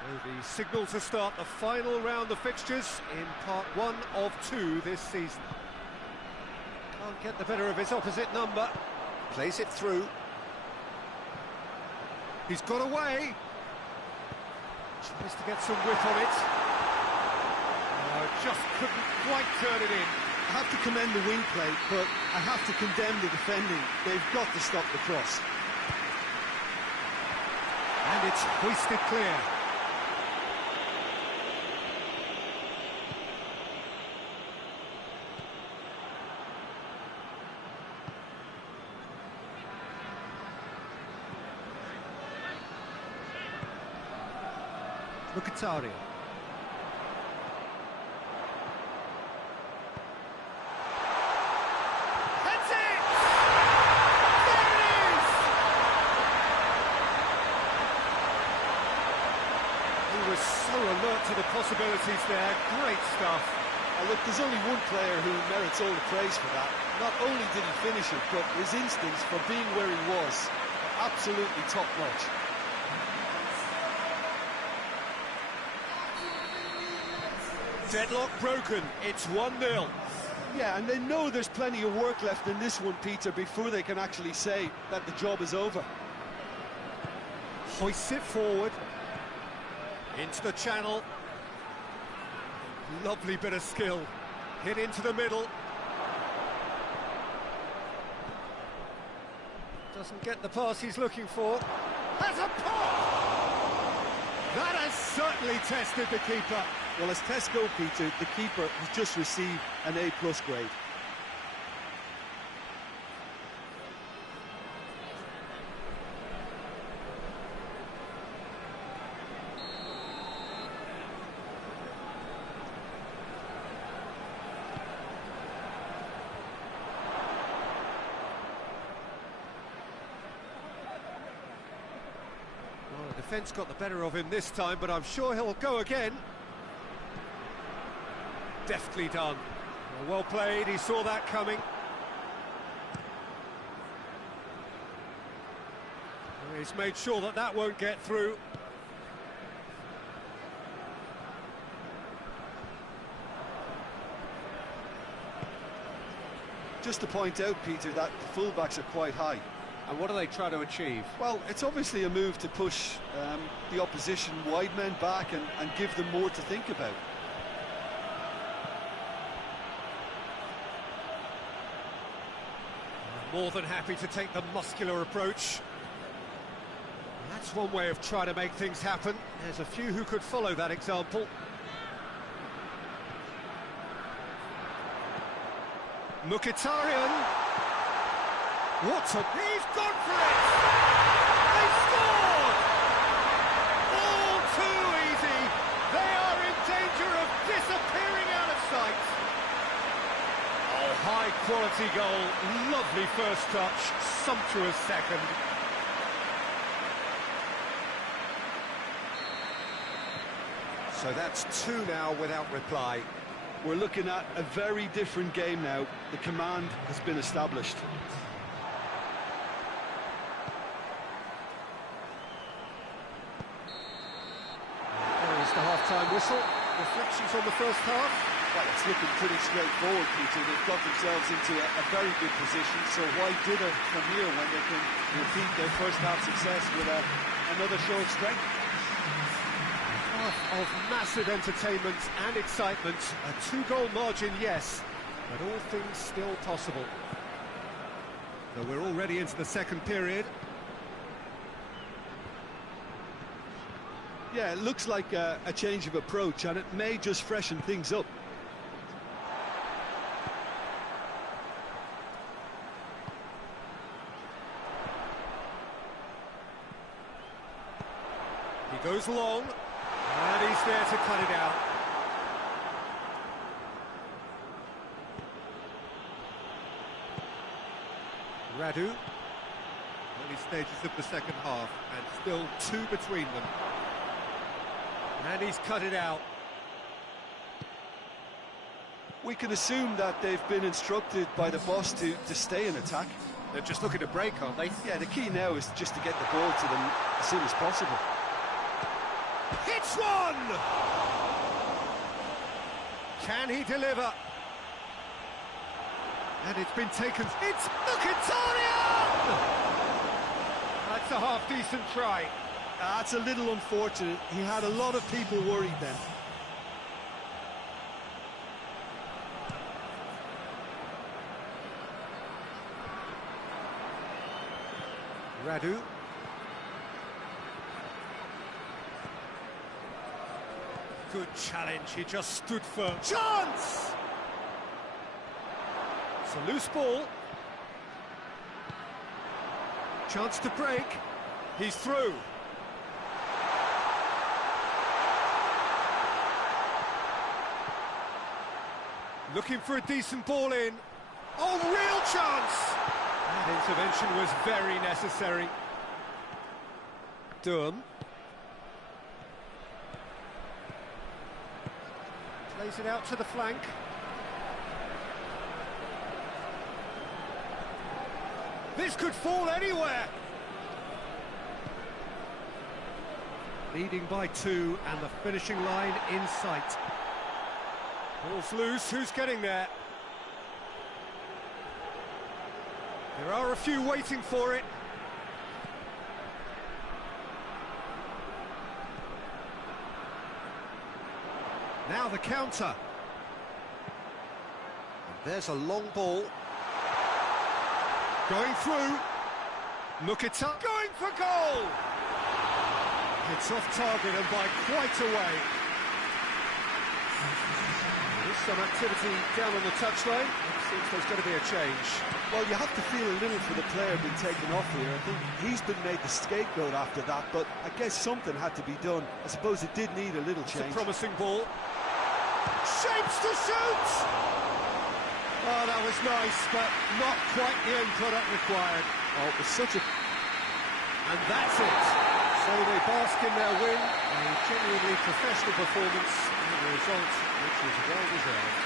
So the signal to start the final round of fixtures in part 1 of 2 this season. Can't get the better of his opposite number. Plays it through. He's got away. Tries to get some width on it. Just couldn't quite turn it in. I have to commend the wing play, but I have to condemn the defending. They've got to stop the cross. And it's hoisted clear. Mkhitaryan. That's it! There it is! He was so alert to the possibilities there. Great stuff. Look, there's only one player who merits all the praise for that. Not only did he finish it, but his instincts for being where he was are absolutely top-notch. Deadlock broken. It's 1-0. Yeah, and they know there's plenty of work left in this one, Peter, before they can actually say that the job is over. Hoists it forward. Into the channel. Lovely bit of skill. Hit into the middle. Doesn't get the pass he's looking for. Has a pop! That has certainly tested the keeper. Well, as tests go, Peter, the keeper has just received an A+ grade. Well, the defence got the better of him this time, but I'm sure he'll go again. Deftly done. Well played, he saw that coming. He's made sure that that won't get through. Just to point out, Peter, that the fullbacks are quite high. And what do they try to achieve? Well, it's obviously a move to push the opposition wide men back and give them more to think about. More than happy to take the muscular approach. That's one way of trying to make things happen. There's a few who could follow that example. Mkhitaryan. What a... He's gone for it! They scored! All too easy. They are in danger of disappearing out of sight. Oh, high-quality goal. Lovely first touch. Sumptuous second. So that's 2 now without reply. We're looking at a very different game now. The command has been established. There is the half-time whistle. Reflections on the first half. Well, it's looking pretty straightforward, Peter. They've got themselves into a very good position, so why dither from here when they can repeat their first half success with another show of strength? Half of massive entertainment and excitement. A 2-goal margin, yes, but all things still possible. So we're already into the second period. Yeah, it looks like a change of approach, and it may just freshen things up. He goes long, and he's there to cut it out. Radu, early stages of the second half, and still 2 between them. And he's cut it out. We can assume that they've been instructed by the boss to stay in attack. They're just looking to break, aren't they? Yeah, the key now is just to get the ball to them as soon as possible. Hits one! Can he deliver? And it's been taken. It's Mkhitaryan! That's a half-decent try. That's a little unfortunate. He had a lot of people worried then. Radu. Good challenge, he just stood firm. Chance! It's a loose ball. Chance to break. He's through. Looking for a decent ball in. Oh, real chance! That intervention was very necessary. Durham. Plays it out to the flank. This could fall anywhere. Leading by 2 and the finishing line in sight. Ball's loose, who's getting there? There are a few waiting for it. Now the counter. And there's a long ball. Going through. Mkhitaryan going for goal! It's off target and by quite a way. There's some activity down on the touchline. It seems there's going to be a change. Well, you have to feel a little for the player being taken off here. I think he's been made the scapegoat after that, but I guess something had to be done. I suppose it did need a little change. It's a promising ball. Shapes to shoot! Oh, that was nice, but not quite the end product required. Oh, it was such a... And that's it. So they bask in their win, a genuinely professional performance, and a result which was well-deserved.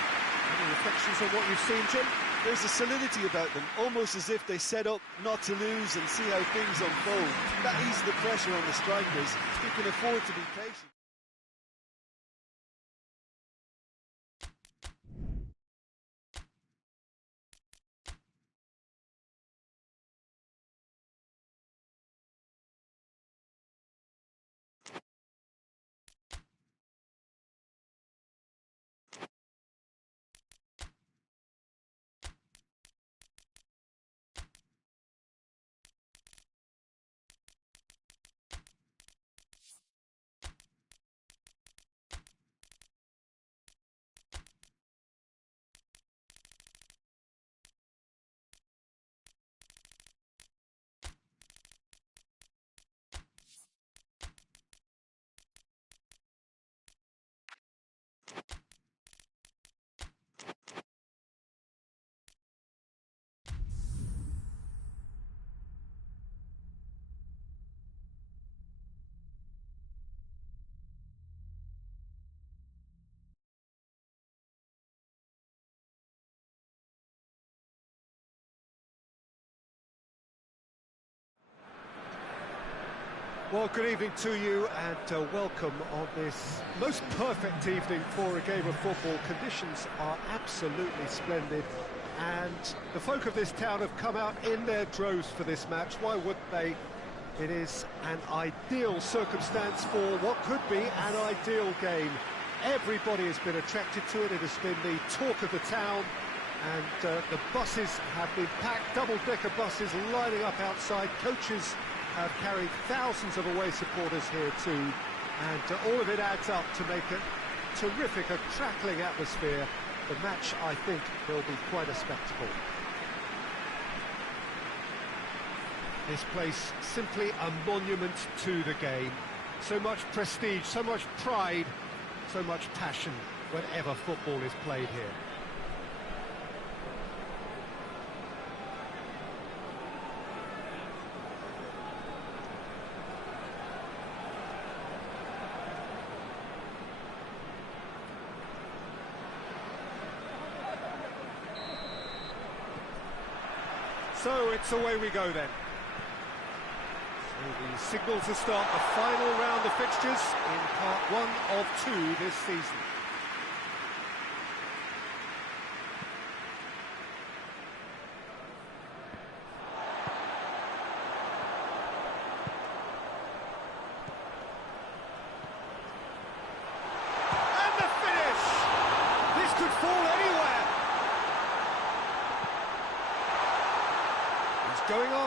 Any reflections on what you've seen, Jim? There's a solidity about them, almost as if they set up not to lose and see how things unfold. That eases the pressure on the strikers, who can afford to be patient. Well, good evening to you and welcome on this most perfect evening for a game of football. Conditions are absolutely splendid and the folk of this town have come out in their droves for this match. Why wouldn't they? It is an ideal circumstance for what could be an ideal game. Everybody has been attracted to it. It has been the talk of the town and the buses have been packed, double-decker buses lining up outside. Coaches have carried thousands of away supporters here too, and all of it adds up to make it terrific, a crackling atmosphere. The match, I think, will be quite a spectacle. This place, simply a monument to the game. So much prestige, so much pride, so much passion whenever football is played here. So it's away we go then. So the signal to start the final round of fixtures in part 1 of 2 this season.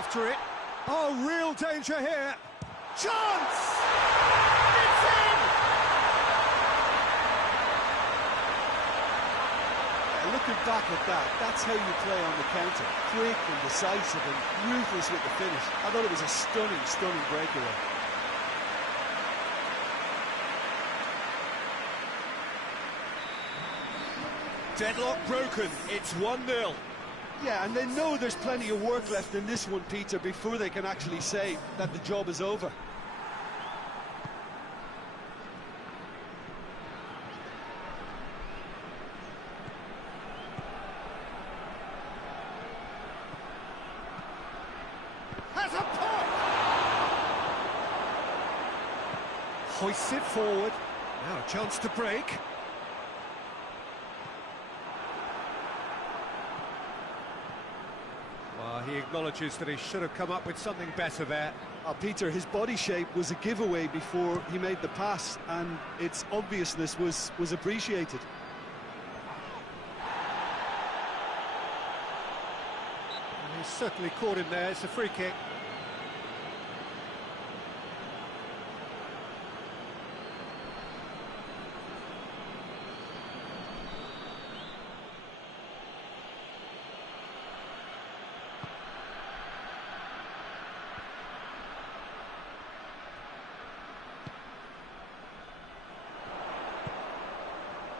after it. Oh, real danger here. Chance! It's in! Looking back at that, that's how you play on the counter. Quick and decisive and ruthless with the finish. I thought it was a stunning, stunning breakaway. Deadlock broken, it's 1-0. Yeah, and they know there's plenty of work left in this one, Peter, before they can actually say that the job is over. Has a pop! Hoists it forward. Now a chance to break. Well, he acknowledges that he should have come up with something better there. Peter, his body shape was a giveaway before he made the pass, and its obviousness was appreciated. He's certainly caught him there. It's a free kick.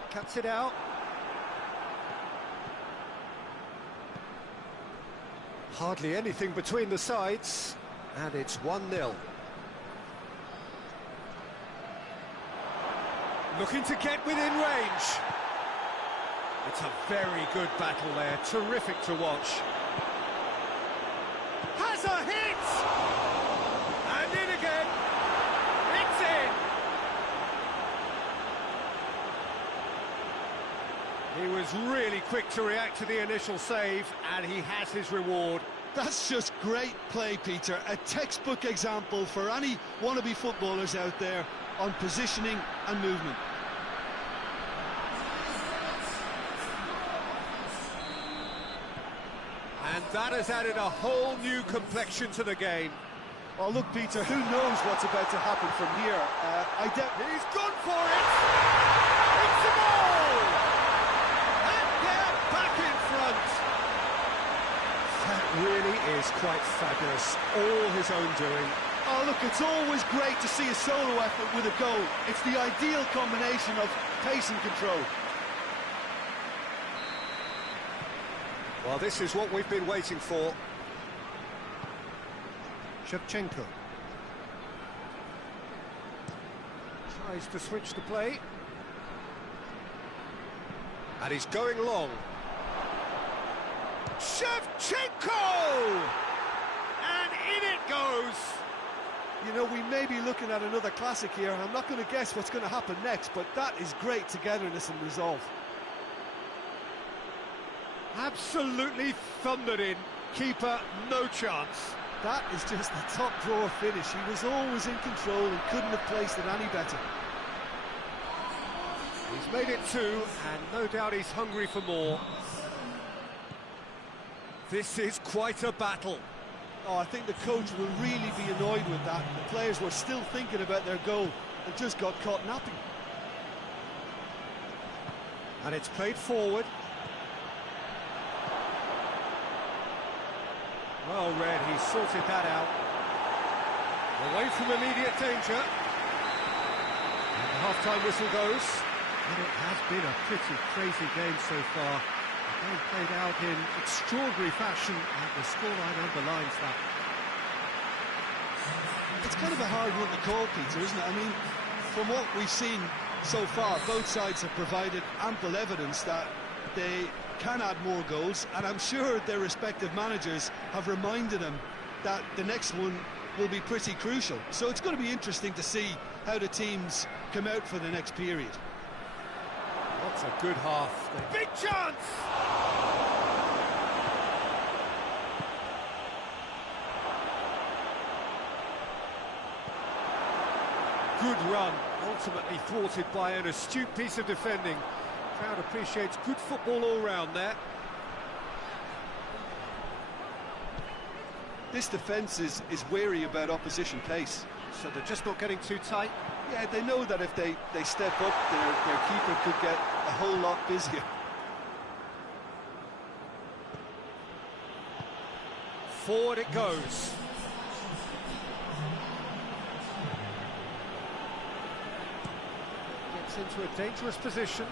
Cuts it out. Hardly anything between the sides, and it's 1-0. Looking to get within range. It's a very good battle there, terrific to watch. Has a hit! And in again. It's in. He was really quick to react to the initial save, and he has his reward. That's just great play, Peter. A textbook example for any wannabe footballers out there on positioning and movement. And that has added a whole new complexion to the game. Oh, look, Peter, who knows what's about to happen from here? He's gone for it! It's a goal! And they're back in front! That really is quite fabulous. All his own doing. Oh, look, it's always great to see a solo effort with a goal. It's the ideal combination of pace and control. Well, this is what we've been waiting for. Shevchenko tries to switch the play. And he's going long. Shevchenko! And in it goes! You know, we may be looking at another classic here. I'm not going to guess what's going to happen next, but that is great togetherness and resolve. Absolutely thundered in. Keeper, no chance. That is just the top drawer finish. He was always in control and couldn't have placed it any better. He's made it 2, and no doubt he's hungry for more. This is quite a battle. Oh, I think the coach will really be annoyed with that. The players were still thinking about their goal and just got caught napping. And it's played forward. Well read, he sorted that out. Away from immediate danger. And the half-time whistle goes. And it has been a pretty crazy game so far. The game played out in extraordinary fashion, and the scoreline underlines that. It's kind of a hard one to call, Peter, isn't it? I mean, from what we've seen so far, both sides have provided ample evidence that they can add more goals, and I'm sure their respective managers have reminded them that the next one will be pretty crucial. So it's going to be interesting to see how the teams come out for the next period. That's a good half. Big chance! Good run, ultimately thwarted by an astute piece of defending. Crowd appreciates good football all round there. This defence is wary about opposition pace. So they're just not getting too tight. Yeah, they know that if they step up, their keeper could get a whole lot busier. Forward it goes. Gets into a dangerous position.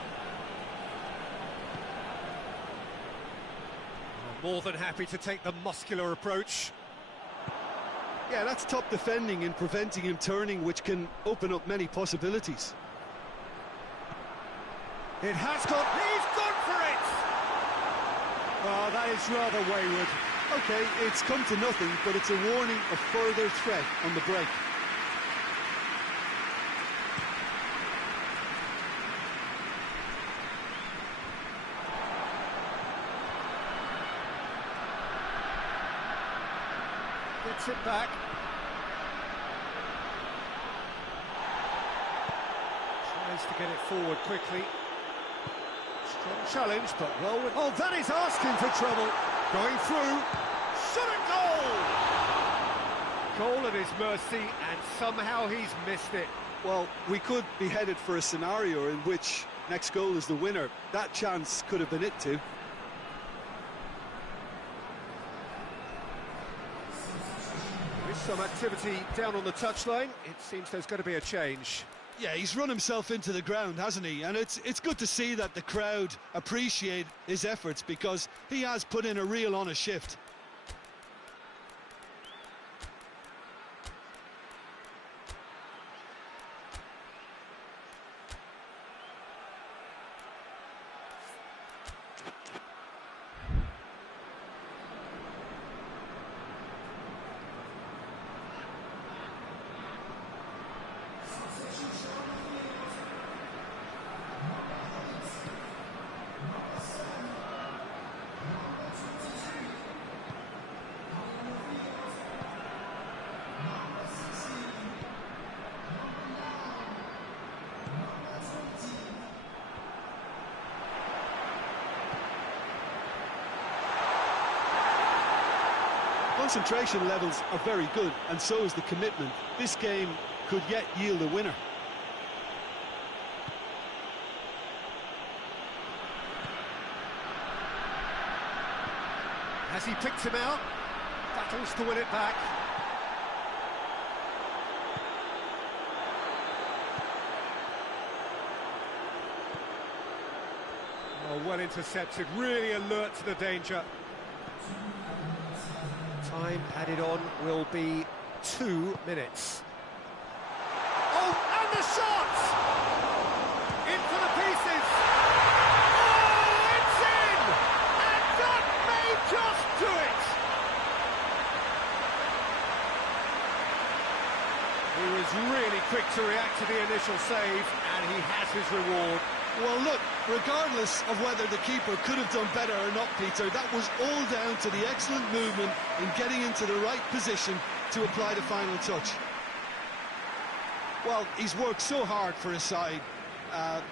More than happy to take the muscular approach. Yeah, that's top defending and preventing him turning, which can open up many possibilities. It has gone. He's gone for it! Oh, that is rather wayward. OK, it's come to nothing, but it's a warning of further threat on the break. Gets it back. Tries to get it forward quickly. Strong challenge, but well with... Oh, that is asking for trouble. Going through. Shot and goal! Goal at his mercy, and somehow he's missed it. Well, we could be headed for a scenario in which next goal is the winner. That chance could have been it too. Some activity down on the touchline. It seems there's going to be a change. Yeah, he's run himself into the ground, hasn't he? And it's good to see that the crowd appreciate his efforts, because he has put in a real honest shift. Concentration levels are very good, and so is the commitment. This game could yet yield a winner. Has he picked him out? Battles to win it back. Oh, well intercepted, really alert to the danger. Time added on will be 2 minutes. Oh, and the shot! In for the pieces! Oh, it's in! And that may just do it! He was really quick to react to the initial save, and he has his reward. Well, look, regardless of whether the keeper could have done better or not, Peter, that was all down to the excellent movement in getting into the right position to apply the final touch. Well, he's worked so hard for his side,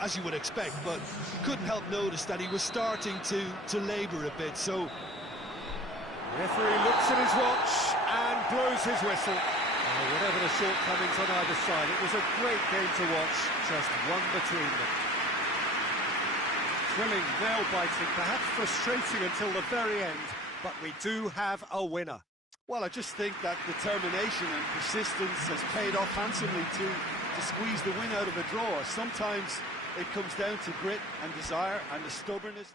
as you would expect, but couldn't help notice that he was starting to labour a bit, so... The referee looks at his watch and blows his whistle. Whatever the shortcomings on either side, it was a great game to watch, just one between them. Thrilling, nail-biting, perhaps frustrating until the very end, but we do have a winner. Well, I just think that determination and persistence has paid off handsomely to squeeze the win out of a draw. Sometimes it comes down to grit and desire and the stubbornness.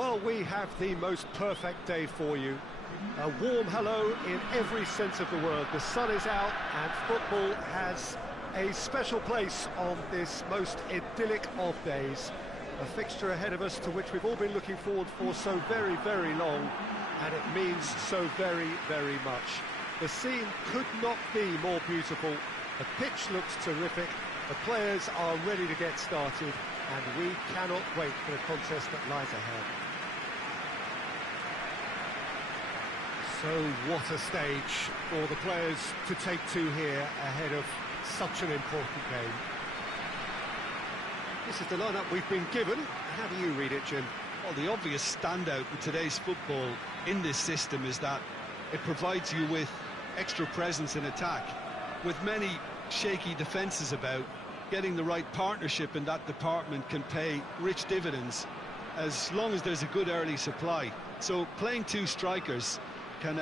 Well, we have the most perfect day for you. A warm hello in every sense of the word. The sun is out and football has a special place on this most idyllic of days. A fixture ahead of us to which we've all been looking forward for so very, very long, and it means so very, very much. The scene could not be more beautiful. The pitch looks terrific. The players are ready to get started, and we cannot wait for the contest that lies ahead. So what a stage for the players to take to here ahead of such an important game. This is the lineup we've been given. How do you read it, Jim? Well, the obvious standout in today's football in this system is that it provides you with extra presence in attack. With many shaky defences about, getting the right partnership in that department can pay rich dividends as long as there's a good early supply. So playing two strikers can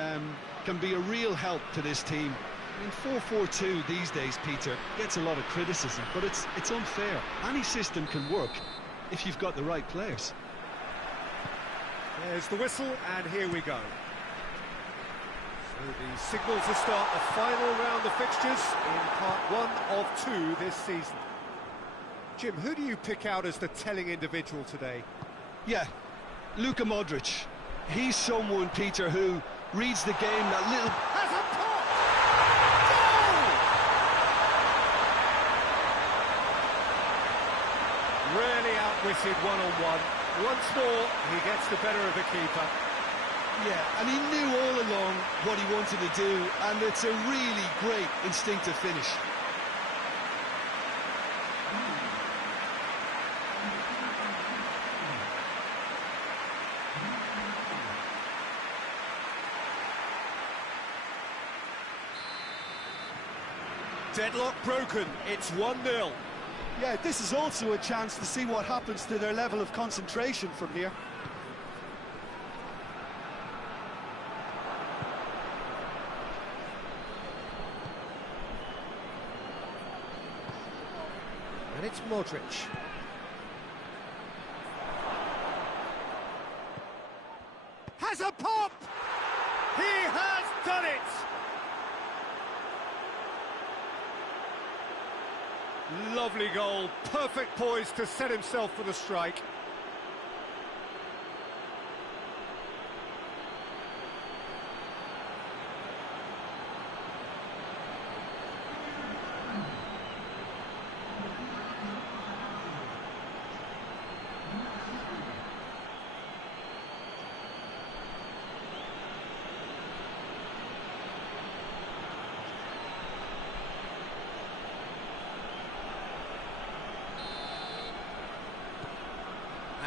be a real help to this team. I mean, 4-4-2 these days, Peter, gets a lot of criticism, but it's unfair. Any system can work if you've got the right players. There's the whistle, and here we go. So the signal to start the final round of fixtures in part 1 of 2 this season. Jim, who do you pick out as the telling individual today? Yeah, Luka Modric. He's someone, Peter, who reads the game that little... Has a pop! Goal! Rarely outwitted one-on-one. Once more, he gets the better of the keeper. Yeah, and he knew all along what he wanted to do, and it's a really great instinctive finish. Deadlock broken, it's 1-0. Yeah, this is also a chance to see what happens to their level of concentration from here. And it's Modric. Has a pop! He has done it! Lovely goal, perfect poise to set himself for the strike.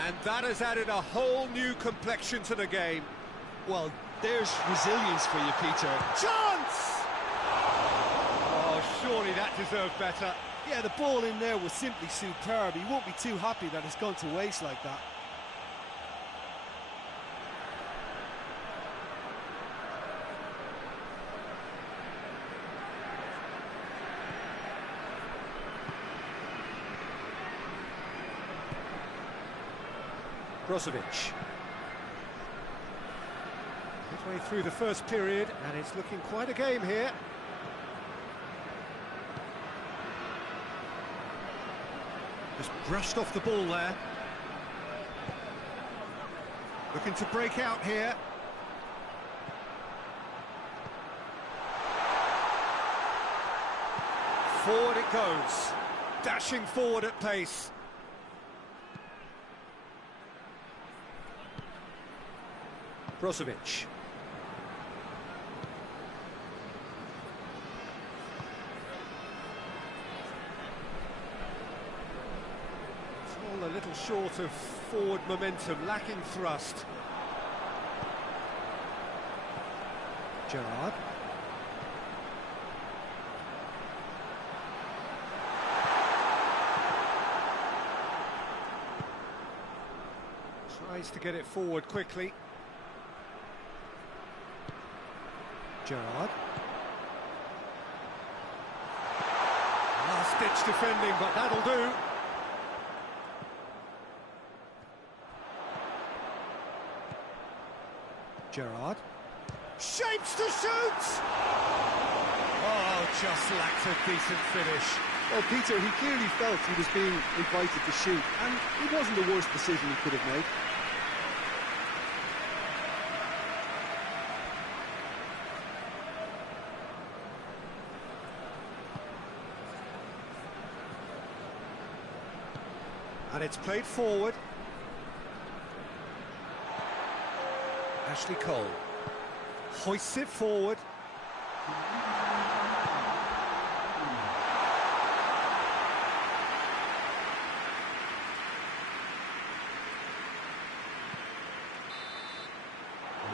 And that has added a whole new complexion to the game. Well, there's resilience for you, Peter. Chance! Oh, surely that deserved better. Yeah, the ball in there was simply superb. He won't be too happy that it's gone to waste like that. Brozovic. Midway through the first period, and it's looking quite a game here. Just brushed off the ball there. Looking to break out here. Forward it goes. Dashing forward at pace. Brozovic. It's all a little short of forward momentum, lacking thrust. Gerrard. Tries to get it forward quickly. Gerrard. Last-ditch defending, but that'll do. Gerrard. Shapes to shoot! Oh, just lacked a decent finish. Well, Peter, he clearly felt he was being invited to shoot, and it wasn't the worst decision he could have made. And it's played forward. Ashley Cole hoists it forward.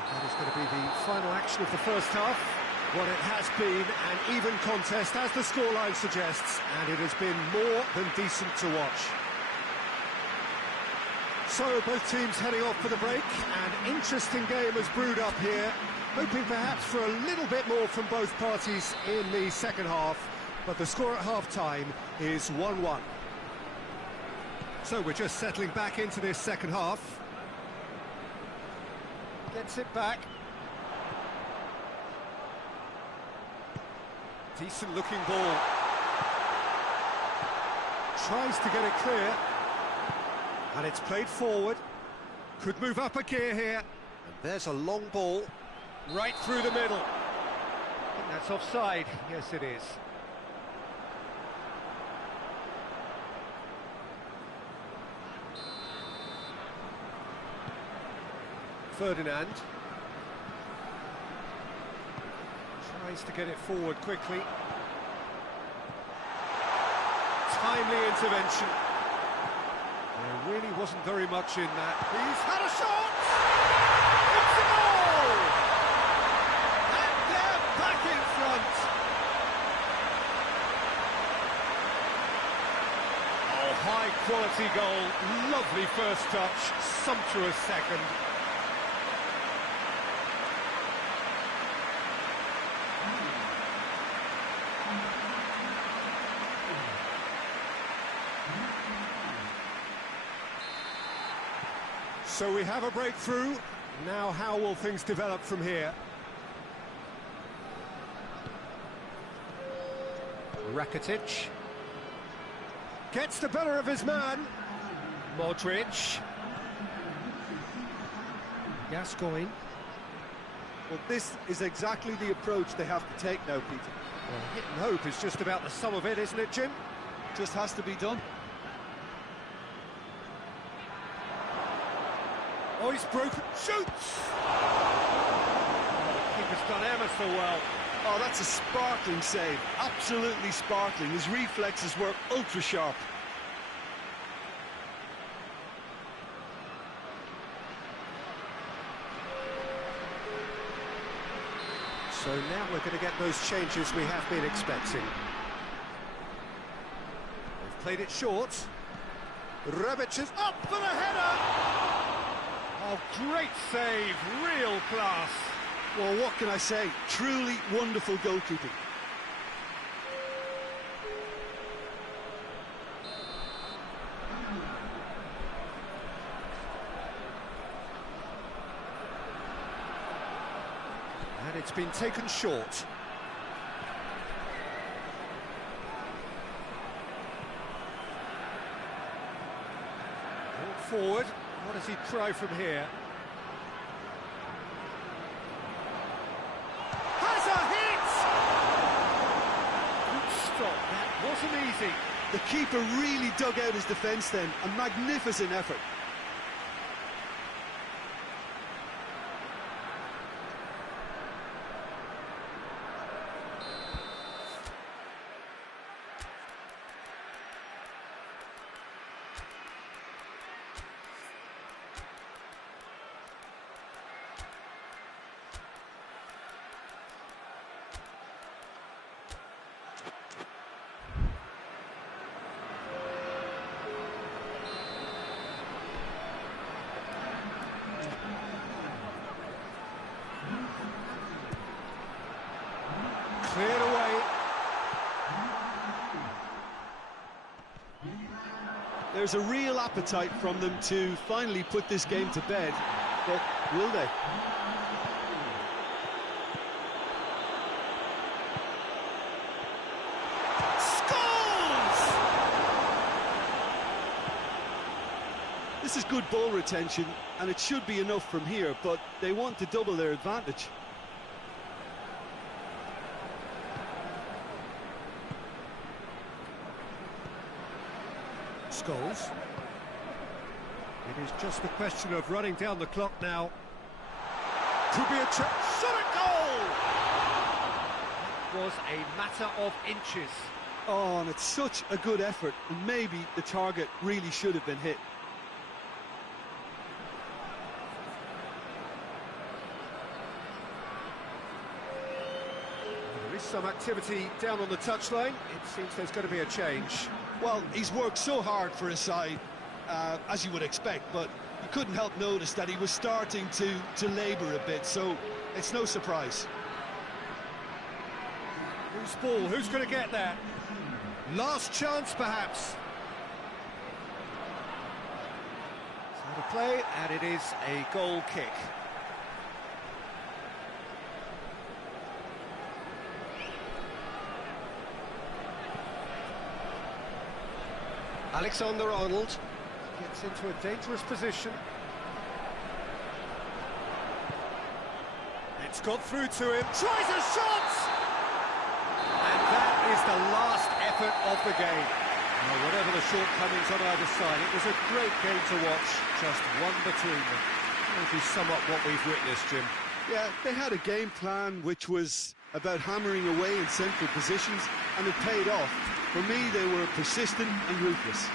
That is going to be the final action of the first half. What it has been an even contest, as the scoreline suggests, and it has been more than decent to watch. So both teams heading off for the break. An interesting game has brewed up here, hoping perhaps for a little bit more from both parties in the second half, but the score at half-time is 1-1. So we're just settling back into this second half. Gets it back. Decent looking ball. Tries to get it clear. And it's played forward. Could move up a gear here. And there's a long ball right through the middle. I think that's offside. Yes, it is. Ferdinand tries to get it forward quickly. Timely intervention. There really wasn't very much in that. He's had a shot! It's a goal! And they're back in front. Oh, high-quality goal. Lovely first touch. Sumptuous second. So we have a breakthrough. Now how will things develop from here? Rakitic gets the better of his man. Modric. Gascoigne. Well, this is exactly the approach they have to take now, Peter. Well, hit and hope is just about the sum of it, isn't it, Jim? Just has to be done. Oh, he's broken. Shoots! The keeper's done ever so well. Oh, that's a sparkling save. Absolutely sparkling. His reflexes were ultra sharp. So now we're going to get those changes we have been expecting. They've played it short. Rebic is up for the header! Oh, great save, real class. Well, what can I say? Truly wonderful goalkeeping. And it's been taken short. Forward. What does he try from here? Has a hit! Good stop, that wasn't easy. The keeper really dug out his defence then. A magnificent effort. Cleared away. There's a real appetite from them to finally put this game to bed, but will they? This is good ball retention, and it should be enough from here, but they want to double their advantage. Scholes. It is just a question of running down the clock now. Could be a chance. Shot at goal! That was a matter of inches. Oh, and it's such a good effort, and maybe the target really should have been hit. There is some activity down on the touchline. It seems there's going to be a change. Well, he's worked so hard for his side, as you would expect, but you couldn't help notice that he was starting to labour a bit, so it's no surprise. Who's ball? Who's going to get there? Last chance, perhaps. So the play, and it is a goal kick. Alexander-Arnold gets into a dangerous position. It's got through to him. Tries a shot! And that is the last effort of the game. Well, whatever the shortcomings on either side, it was a great game to watch. Just one between them. How would you sum up what we've witnessed, Jim? Yeah, they had a game plan which was about hammering away in central positions, and it paid off. For me, they were persistent and ruthless.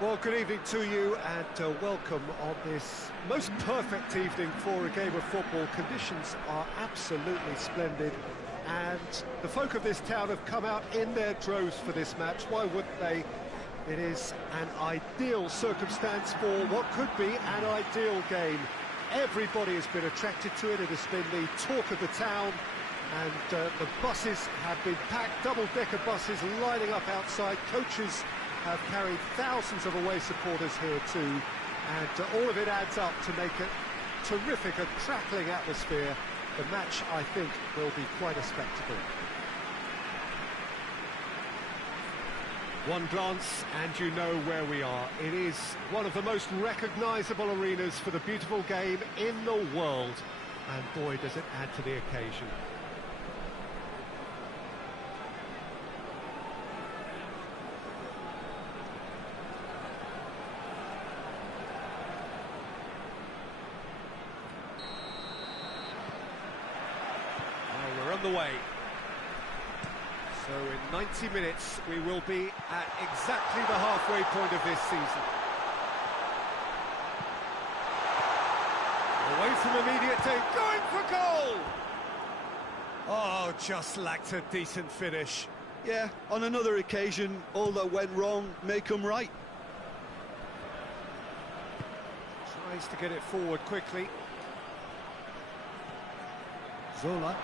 Well, good evening to you, and welcome on this most perfect evening for a game of football. Conditions are absolutely splendid, and the folk of this town have come out in their droves for this match. Why wouldn't they? It is an ideal circumstance for what could be an ideal game. Everybody has been attracted to it. It has been the talk of the town, and the buses have been packed, double-decker buses lining up outside. Coaches have carried thousands of away supporters here too, And all of it adds up to make a terrific, a crackling atmosphere. The match, I think, will be quite a spectacle. One glance and you know where we are. It is one of the most recognisable arenas for the beautiful game in the world. And boy, does it add to the occasion. Well, we're on the way. So in 90 minutes, we will be at exactly the halfway point of this season. Away from immediate danger, going for goal! Oh, just lacked a decent finish. Yeah, on another occasion, all that went wrong may come right. Tries to get it forward quickly. Zola.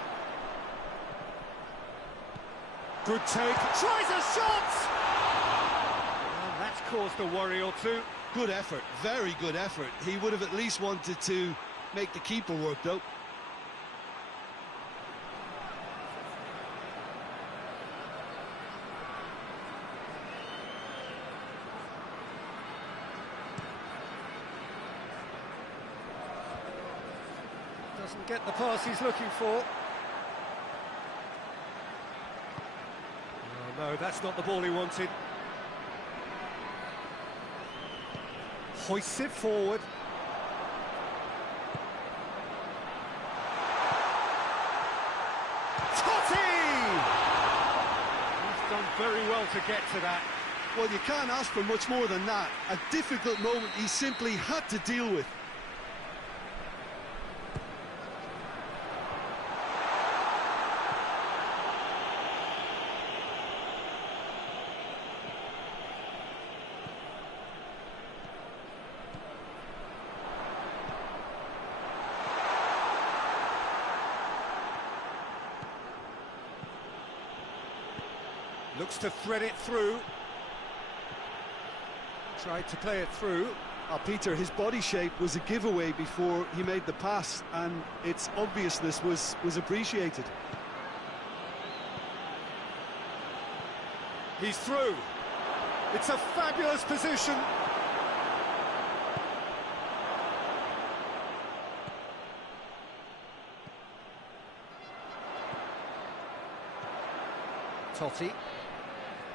Good take, tries a shot! And that's caused a worry or two. Good effort, very good effort. He would have at least wanted to make the keeper work, though. Doesn't get the pass he's looking for. Oh, no, that's not the ball he wanted. Hoists it forward. He's done very well to get to that. Well, you can't ask for much more than that. A difficult moment he simply had to deal with. Looks to thread it through. Tried to play it through. Peter, his body shape was a giveaway before he made the pass, and its obviousness was appreciated. He's through. It's a fabulous position. Totti.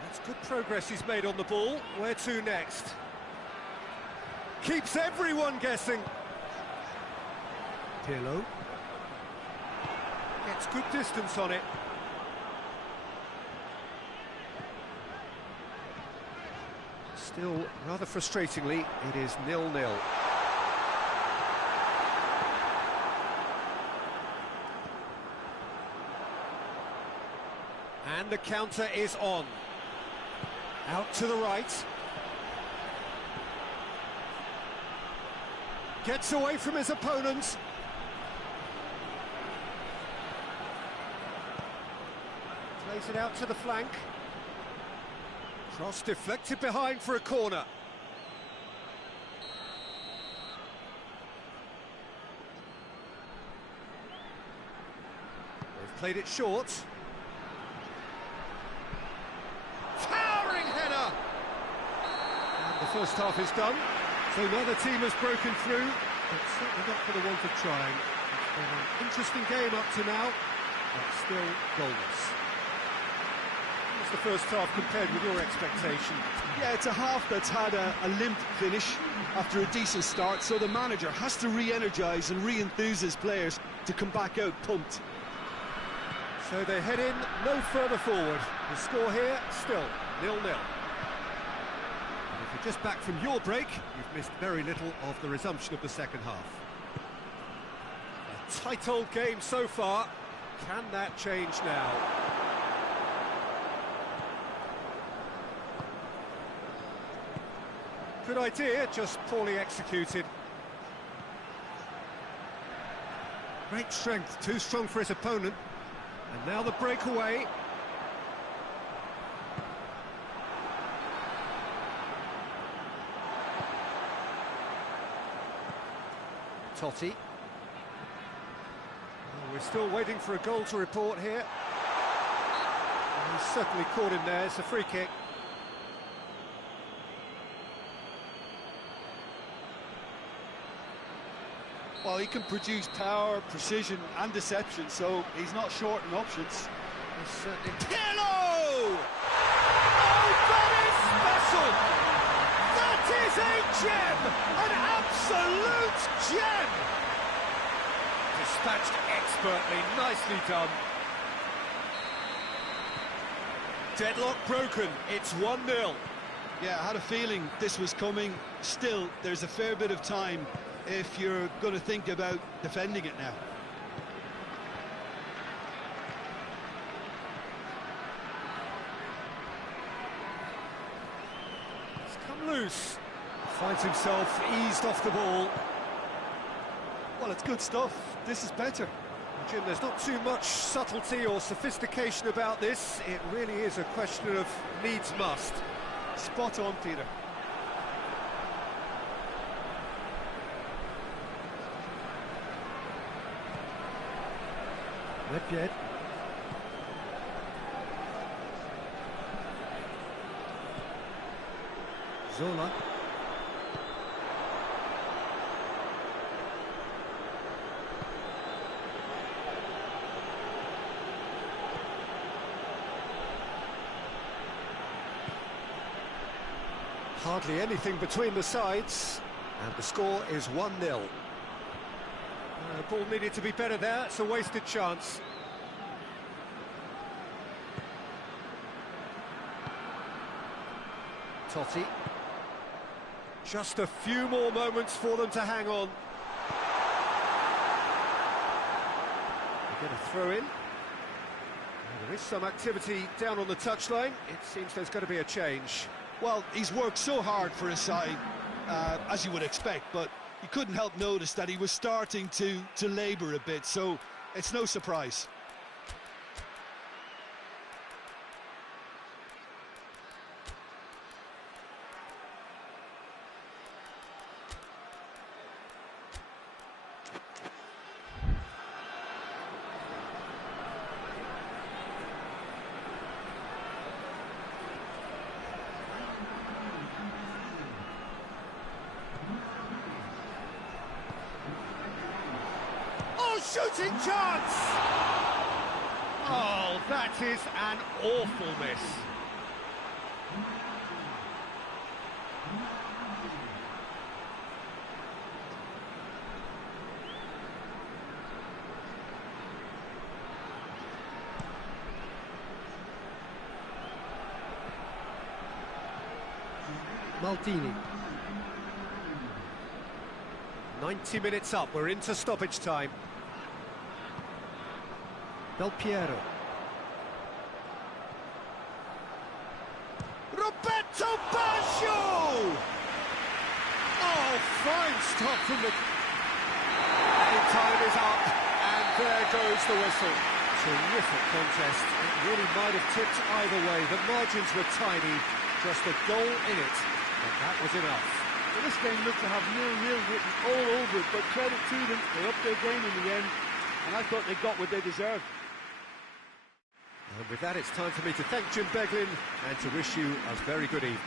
That's good progress he's made on the ball. Where to next? Keeps everyone guessing. Pirlo. Gets good distance on it. Still, rather frustratingly, it is 0-0. And the counter is on. Out to the right. Gets away from his opponents. Plays it out to the flank. Cross deflected behind for a corner. They've played it short. Towering header! And the first half is done. So now the team has broken through, but certainly not for the want of trying. It's been an interesting game up to now, but still goalless. What's the first half compared with your expectation? Yeah, it's a half that's had a limp finish after a decent start, so the manager has to re-energise and re-enthuse his players to come back out pumped. So they head in no further forward. The score here, still 0-0. If you're just back from your break, you've missed very little of the resumption of the second half. A tight old game so far. Can that change now? Good idea, just poorly executed. Great strength, too strong for his opponent. And now the breakaway. Totti. We're still waiting for a goal to report here. He's certainly caught him there. It's a free kick. Well, he can produce power, precision and deception, so he's not short in options. He's certainly... Pirlo! Oh, that is special! That is a gem! An absolute gem! Dispatched expertly, nicely done. Deadlock broken, it's 1-0. Yeah, I had a feeling this was coming. Still, there's a fair bit of time if you're going to think about defending it now. He's come loose. Finds himself eased off the ball. Well, it's good stuff. This is better. Jim, there's not too much subtlety or sophistication about this. It really is a question of needs must. Spot on, Peter. Lepjed. Zola. Hardly anything between the sides, and the score is 1-0. The ball needed to be better there, it's a wasted chance. Totti. Just a few more moments for them to hang on. They get a throw in. There is some activity down on the touchline. It seems there's going to be a change. Well, he's worked so hard for his side, as you would expect, but you couldn't help notice that he was starting to labour a bit, so it's no surprise. Shooting chance! Oh, that is an awful miss. Maldini. 90 minutes up, we're into stoppage time. Del Piero. Roberto Baggio! Oh, fine stop from the... Time is up, and there goes the whistle. Terrific contest. It really might have tipped either way. The margins were tiny, just a goal in it, and that was enough. Well, this game looked to have nil-nil written all over it, but credit to them, they upped their game in the end, and I thought they got what they deserved. And with that, it's time for me to thank Jim Beglin and to wish you a very good evening.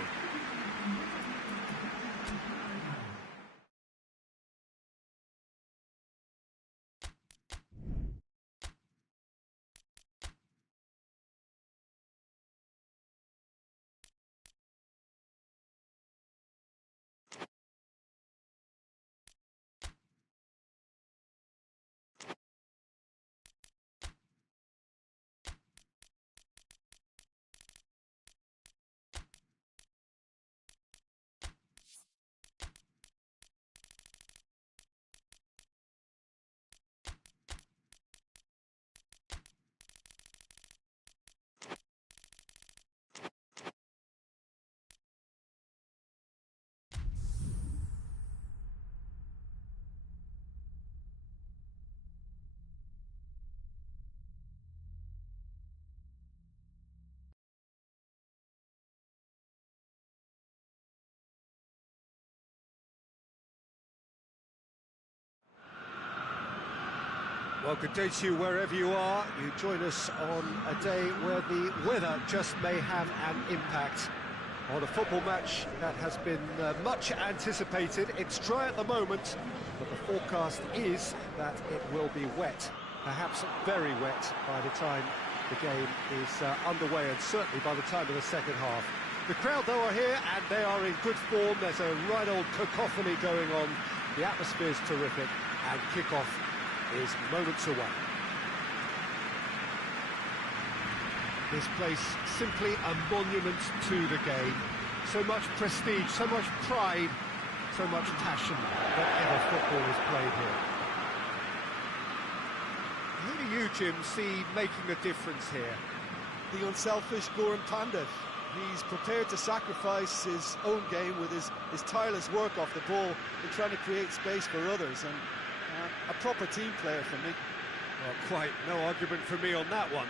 Well, good day to you wherever you are. You join us on a day where the weather just may have an impact on a football match that has been much anticipated. It's dry at the moment, but the forecast is that it will be wet, perhaps very wet by the time the game is underway, and certainly by the time of the second half. The crowd, though, are here, and they are in good form. There's a right old cacophony going on. The atmosphere's terrific, and kick-off is moments away. This place simply a monument to the game. So much prestige, so much pride, so much passion that ever football is played here. Who do you, Jim, see making a difference here? The unselfish Goran Pandev. He's prepared to sacrifice his own game with his tireless work off the ball in trying to create space for others, and a proper team player for me. Well, quite no argument for me on that one.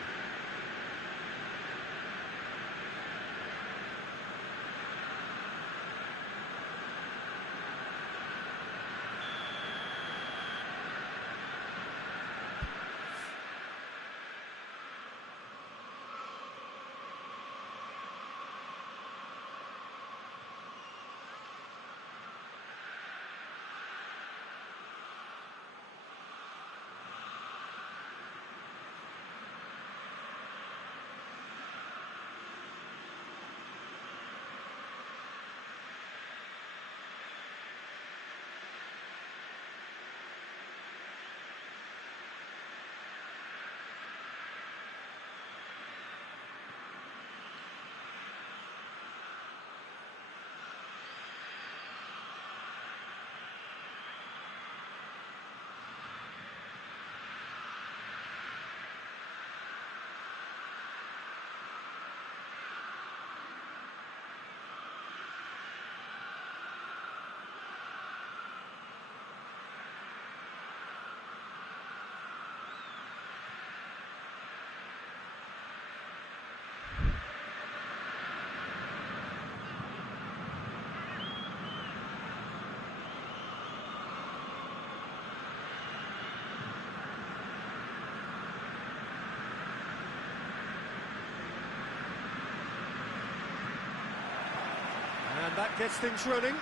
And that gets things running.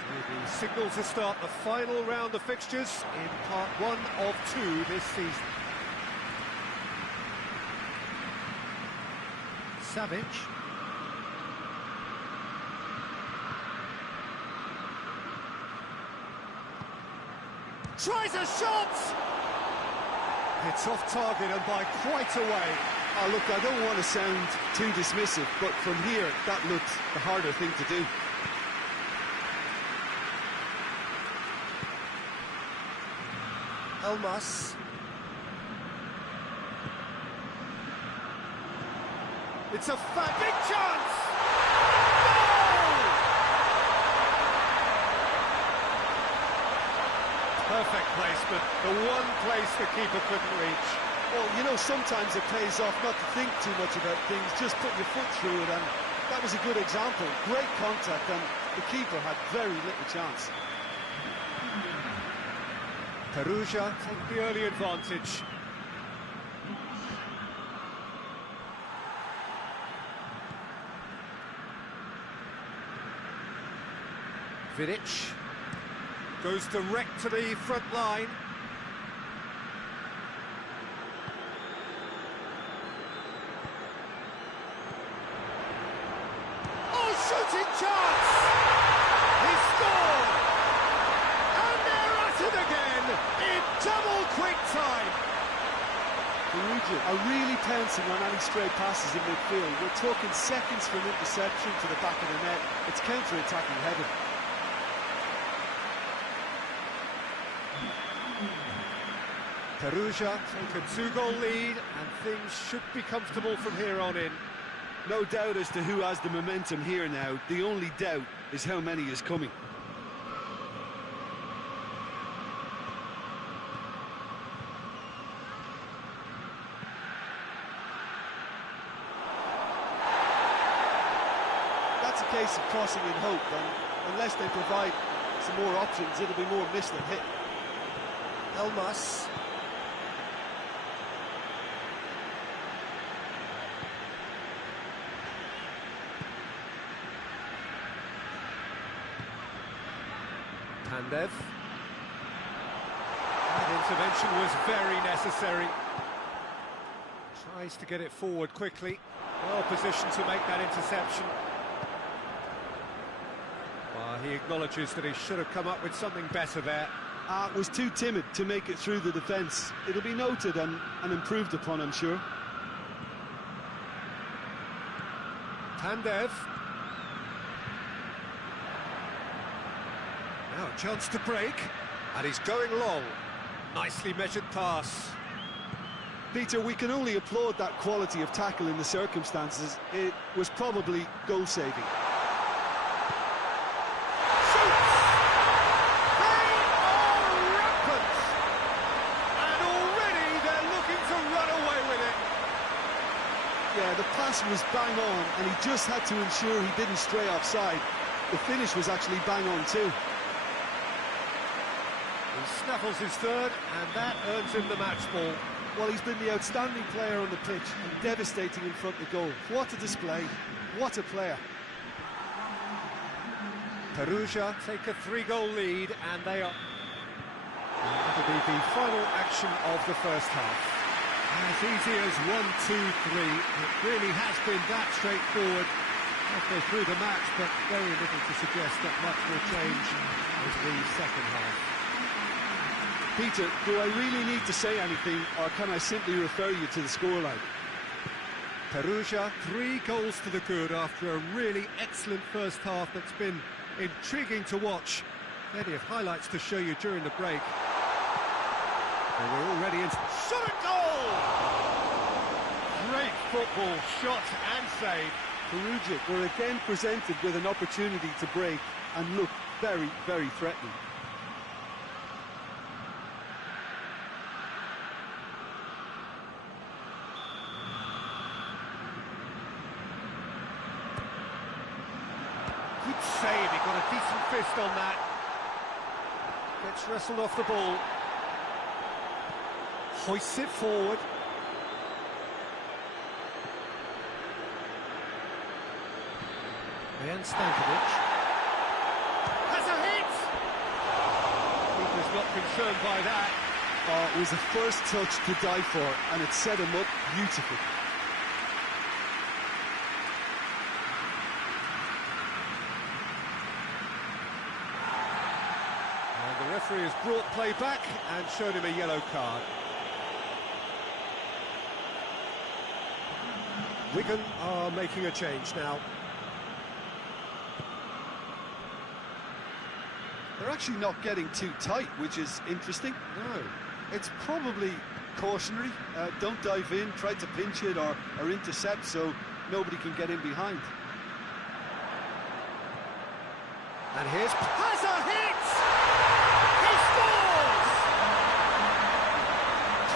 So the signal to start the final round of fixtures in part 1 of 2 this season. Savage. Tries a shot! It's off target and by quite a way. Oh, look, I don't want to sound too dismissive, but from here, that looked the harder thing to do. Elmas. It's a big chance! Goal! Perfect placement, the one place the keeper couldn't reach. Well, you know, sometimes it pays off not to think too much about things, just put your foot through it, and that was a good example. Great contact, and the keeper had very little chance. Perugia take the early advantage. Vidic goes direct to the front line. Shooting chance! He scored! And they're at it again in double quick time! Perugia are really pouncing on any stray passes in midfield. We're talking seconds from interception to the back of the net. It's counter-attacking heaven. Perugia take a 2-goal lead, and things should be comfortable from here on in. No doubt as to who has the momentum here now. The only doubt is how many is coming. That's a case of crossing in hope, and unless they provide some more options, it'll be more miss than hit. Elmas. Pandev. That intervention was very necessary. Tries to get it forward quickly. Well positioned to make that interception. Well, he acknowledges that he should have come up with something better there. Was too timid to make it through the defence. It'll be noted and improved upon, I'm sure. Pandev. Now a chance to break, and he's going long. Nicely measured pass. Peter, we can only applaud that quality of tackle in the circumstances. It was probably goal-saving. Shoots! They are rampant! And already they're looking to run away with it. Yeah, the pass was bang on, and he just had to ensure he didn't stray offside. The finish was actually bang on too. He snaffles his third, and that earns him the match ball. Well, he's been the outstanding player on the pitch and devastating in front of the goal. What a display, what a player. Perugia take a 3-goal lead, and they are... That'll be the final action of the first half. As easy as 1, 2, 3. It really has been that straightforward halfway through the match, but very little to suggest that much will change as the second half. Peter, do I really need to say anything, or can I simply refer you to the scoreline? Perugia, 3 goals to the good after a really excellent first half that's been intriguing to watch. Plenty of highlights to show you during the break. And we're already in... Shot and goal! Great football, shot and save. Perugia were again presented with an opportunity to break and look very, very threatening. Good save, he got a decent fist on that. Gets wrestled off the ball. Hoists it forward. Jan Stankovic. Has a hit! Keeper's not concerned by that. Oh, it was the first touch to die for, and it set him up beautifully. And the referee has brought play back and shown him a yellow card. Wigan are making a change now. They're actually not getting too tight, which is interesting. No. It's probably cautionary. Don't dive in, try to pinch it or intercept so nobody can get in behind. And here's... Has a hit! He scores!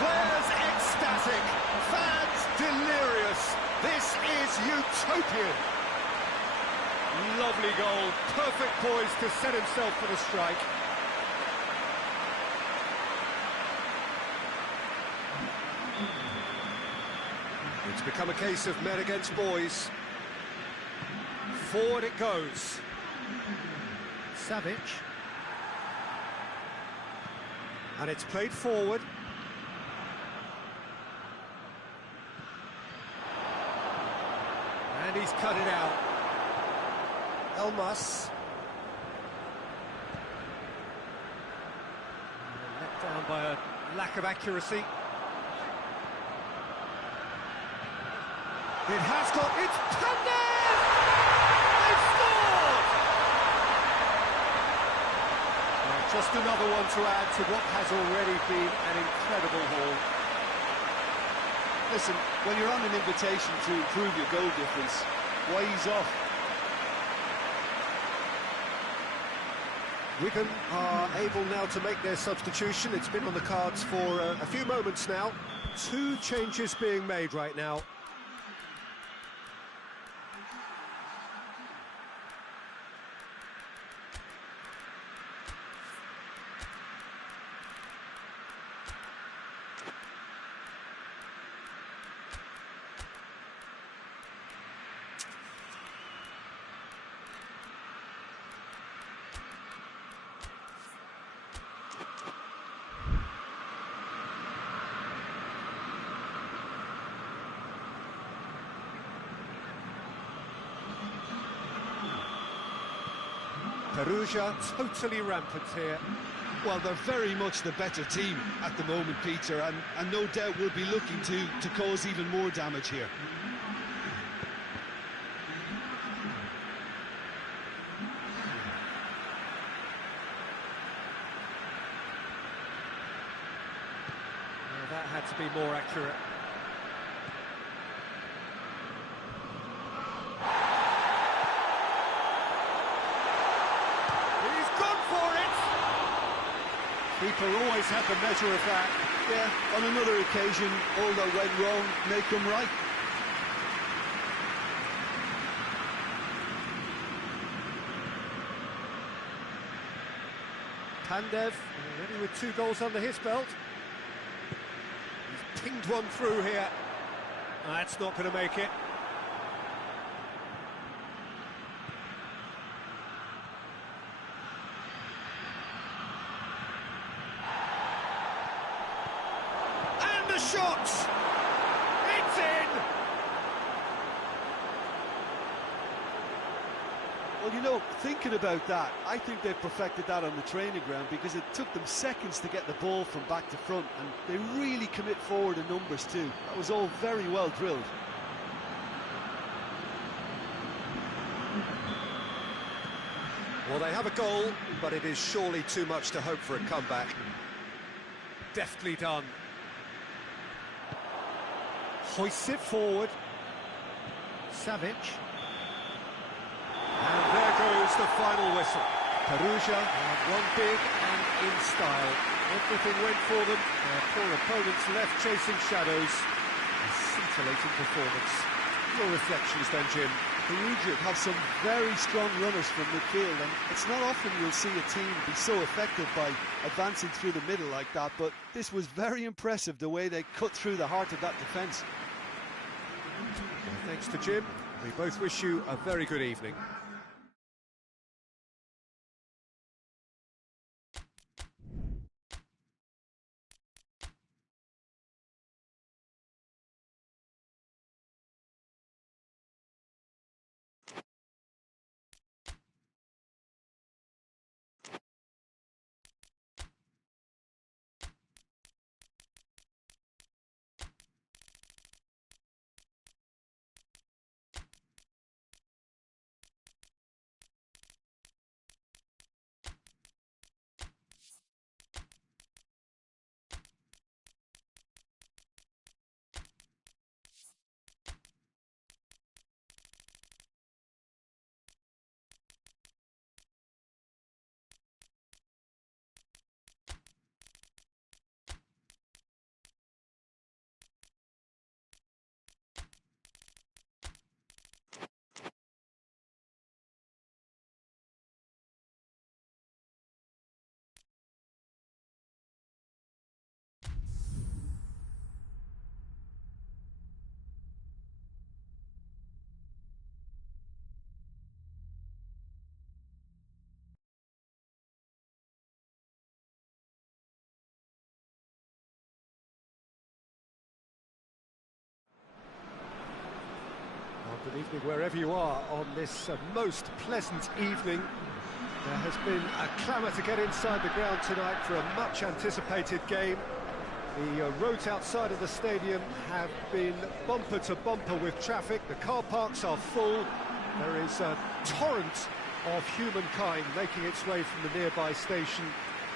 Players ecstatic, fans delirious. This is utopian. Lovely goal, perfect poise to set himself for the strike. It's become a case of men against boys. Forward it goes. Savic. And it's played forward. And he's cut it out. Elmas. Let down by a lack of accuracy. It has got... It's Pandev! They've scored! Well, just another one to add to what has already been an incredible haul. Listen, when you're on an invitation to improve your goal difference, why ease off? Wigan are able now to make their substitution. It's been on the cards for a few moments now. 2 changes being made right now. Perugia totally rampant here. Well, they're very much the better team at the moment, Peter, and no doubt will be looking to cause even more damage here. Well, that had to be more accurate. Keeper always had the measure of that. Yeah, on another occasion, all that went wrong may come right. Pandev, already with 2 goals under his belt. He's pinged one through here. That's not going to make it. Shot! It's in! Well, you know, thinking about that, I think they perfected that on the training ground because it took them seconds to get the ball from back to front, and they really commit forward in numbers too. That was all very well drilled. Well, they have a goal, but it is surely too much to hope for a comeback. Deftly done. Hoists it forward. Savic. And there goes the final whistle. Perugia won big and in style. Everything went for them. Their poor opponents left chasing shadows. A scintillating performance. Your reflections then, Jim? Perugia have some very strong runners from midfield, and it's not often you'll see a team be so effective by advancing through the middle like that, but this was very impressive the way they cut through the heart of that defence. Well, thanks to Jim. We both wish you a very good evening. Good evening wherever you are on this most pleasant evening. There has been a clamour to get inside the ground tonight for a much anticipated game. The roads outside of the stadium have been bumper to bumper with traffic. The car parks are full. There is a torrent of humankind making its way from the nearby station,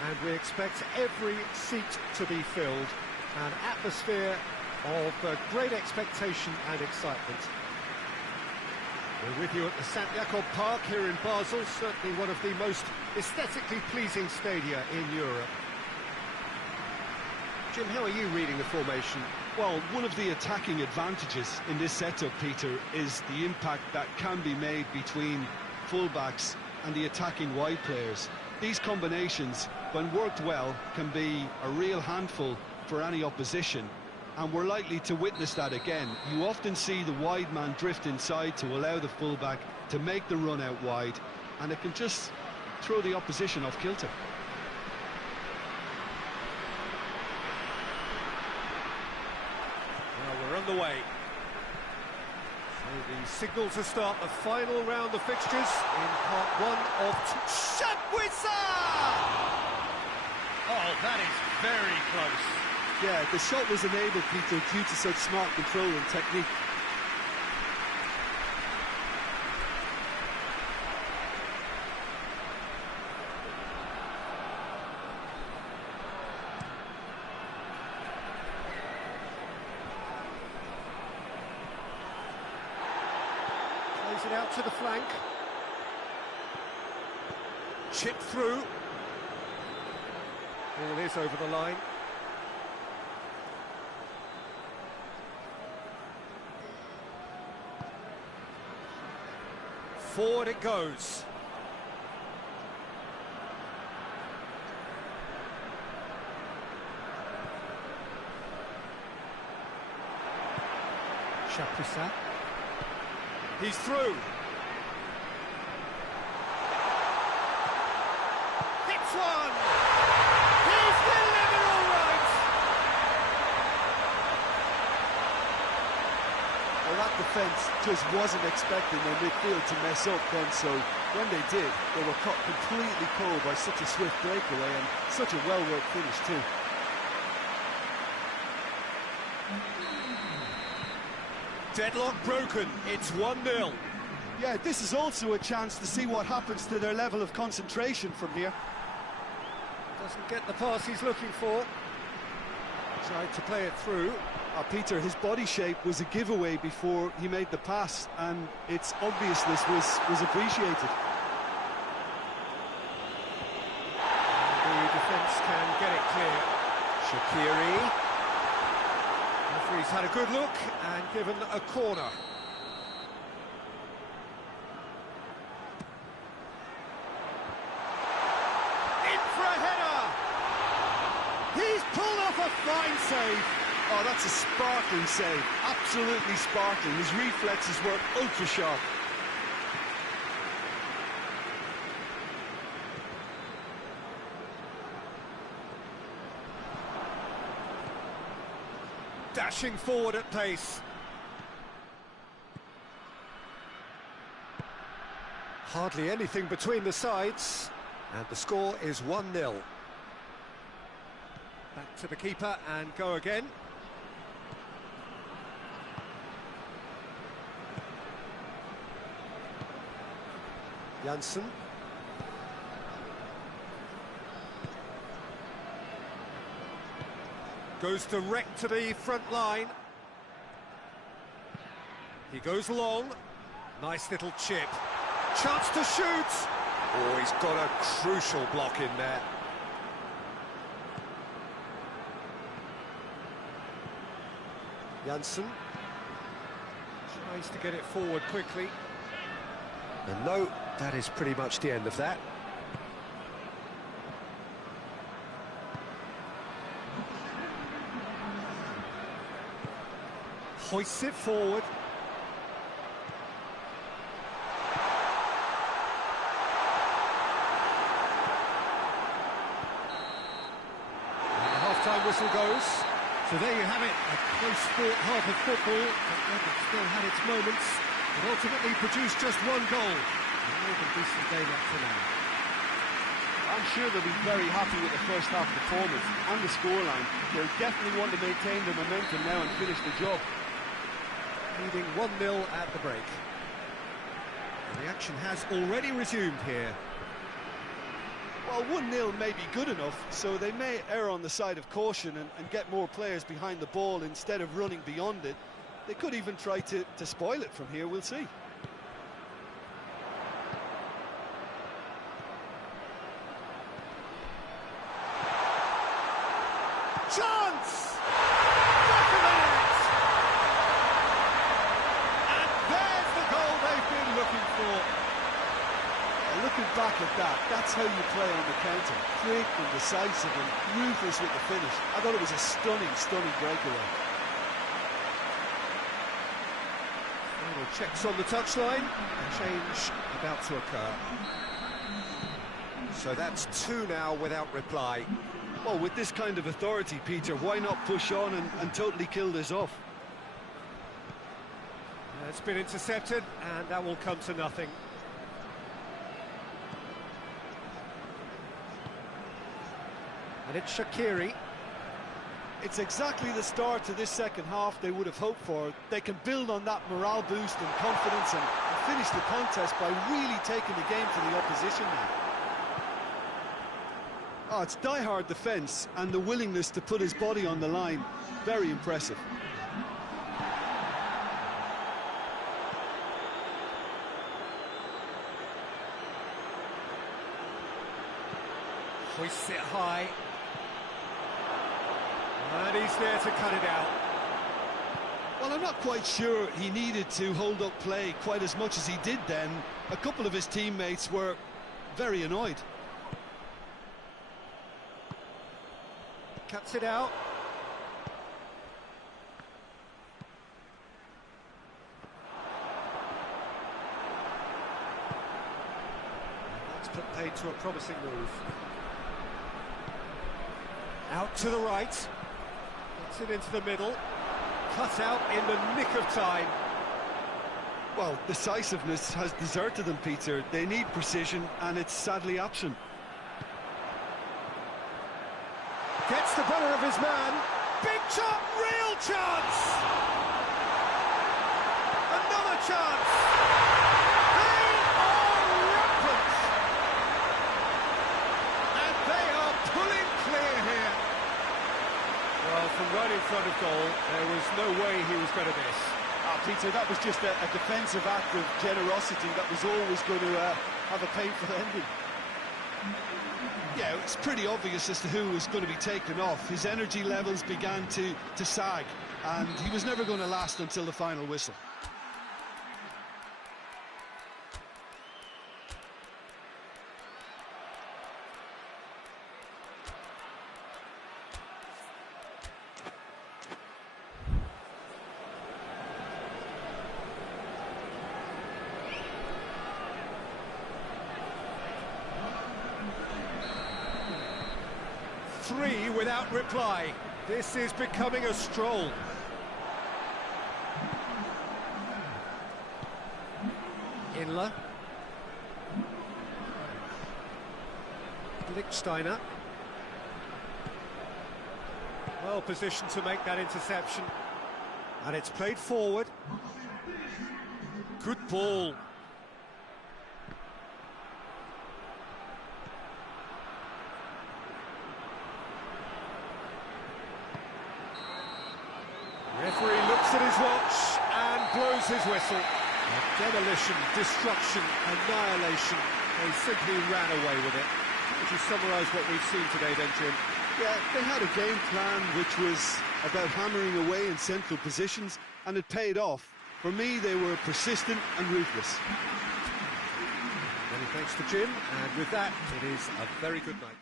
and we expect every seat to be filled. An atmosphere of great expectation and excitement. We're with you at the St. Jakob Park here in Basel, certainly one of the most aesthetically pleasing stadia in Europe. Jim, how are you reading the formation? Well, one of the attacking advantages in this setup, Peter, is the impact that can be made between fullbacks and the attacking wide players. These combinations, when worked well, can be a real handful for any opposition. And we're likely to witness that again. You often see the wide man drift inside to allow the fullback to make the run out wide, and it can just throw the opposition off kilter. Well, we're underway. So The signal to start the final round of fixtures in part one of Shapwisa! Oh, that is very close. Yeah, the shot was enabled, Peter, due to such smart control and technique. Plays it out to the flank. Chip through. Ball is over the line. Forward it goes. Chapuisat. He's through. Hits one. He's delivered all right. Well, that defence just wasn't expecting their midfield to mess up then, so when they did, they were caught completely cold by such a swift breakaway and such a well-worked finish too. Deadlock broken, it's 1-0. Yeah, this is also a chance to see what happens to their level of concentration from here. Doesn't get the pass he's looking for. Tried to play it through. Peter, his body shape was a giveaway before he made the pass, and its obviousness was appreciated. The defence can get it clear. Shaqiri. Referee's had a good look and given a corner. In for a header! He's pulled off a fine save. Oh, that's a sparkling save, absolutely sparkling. His reflexes were ultra sharp. Dashing forward at pace. Hardly anything between the sides, and the score is 1-0. Back to the keeper and go again. Janssen. Goes direct to the front line. He goes long. Nice little chip. Chance to shoot. Oh, he's got a crucial block in there. Janssen tries to get it forward quickly. And no, that is pretty much the end of that. Hoists it forward. And the half-time whistle goes. So there you have it, a close-fought half of football, but it still had its moments. It ultimately produced just one goal. A more than decent game up to now. I'm sure they'll be very happy with the first half performance and the scoreline. They'll definitely want to maintain the momentum now and finish the job. Leading 1-0 at the break. And the action has already resumed here. Well, 1-0 may be good enough, so they may err on the side of caution and get more players behind the ball instead of running beyond it. They could even try to spoil it from here, we'll see. Chance! Back of the net! And there's the goal they've been looking for. Looking back at that, that's how you play on the counter. Quick and decisive and ruthless with the finish. I thought it was a stunning breakaway. Final checks on the touchline. A change about to occur. So that's 2 now without reply. Well, with this kind of authority, Peter, why not push on and totally kill this off? That's been intercepted, and that will come to nothing. And it's Shaqiri. It's exactly the start to this second half they would have hoped for. They can build on that morale boost and confidence and finish the contest by really taking the game to the opposition now. Oh, it's die-hard defence and the willingness to put his body on the line. Very impressive. Hoists it high. And he's there to cut it out. Well, I'm not quite sure he needed to hold up play quite as much as he did then. A couple of his teammates were very annoyed. Cuts it out. That's put paid to a promising move. Out to the right. Gets it into the middle. Cut out in the nick of time. Well, decisiveness has deserted them, Peter. They need precision, and it's sadly absent. Gets the better of his man. Big shot, real chance! Another chance! They are rampant! And they are pulling clear here. Well, from right in front of goal, there was no way he was going to miss. Peter, that was just a defensive act of generosity that was always going to have a painful ending. Yeah, it's pretty obvious as to who was going to be taken off. His energy levels began to sag, and he was never going to last until the final whistle. Three without reply. This is becoming a stroll. Inler. Lichtsteiner. Well positioned to make that interception. And it's played forward. Good ball. Referee looks at his watch and blows his whistle. Demolition, destruction, annihilation. They simply ran away with it. Would you summarise what we've seen today then, Jim? Yeah, they had a game plan which was about hammering away in central positions, and it paid off. For me, they were persistent and ruthless. Many thanks to Jim, and with that, it is a very good night.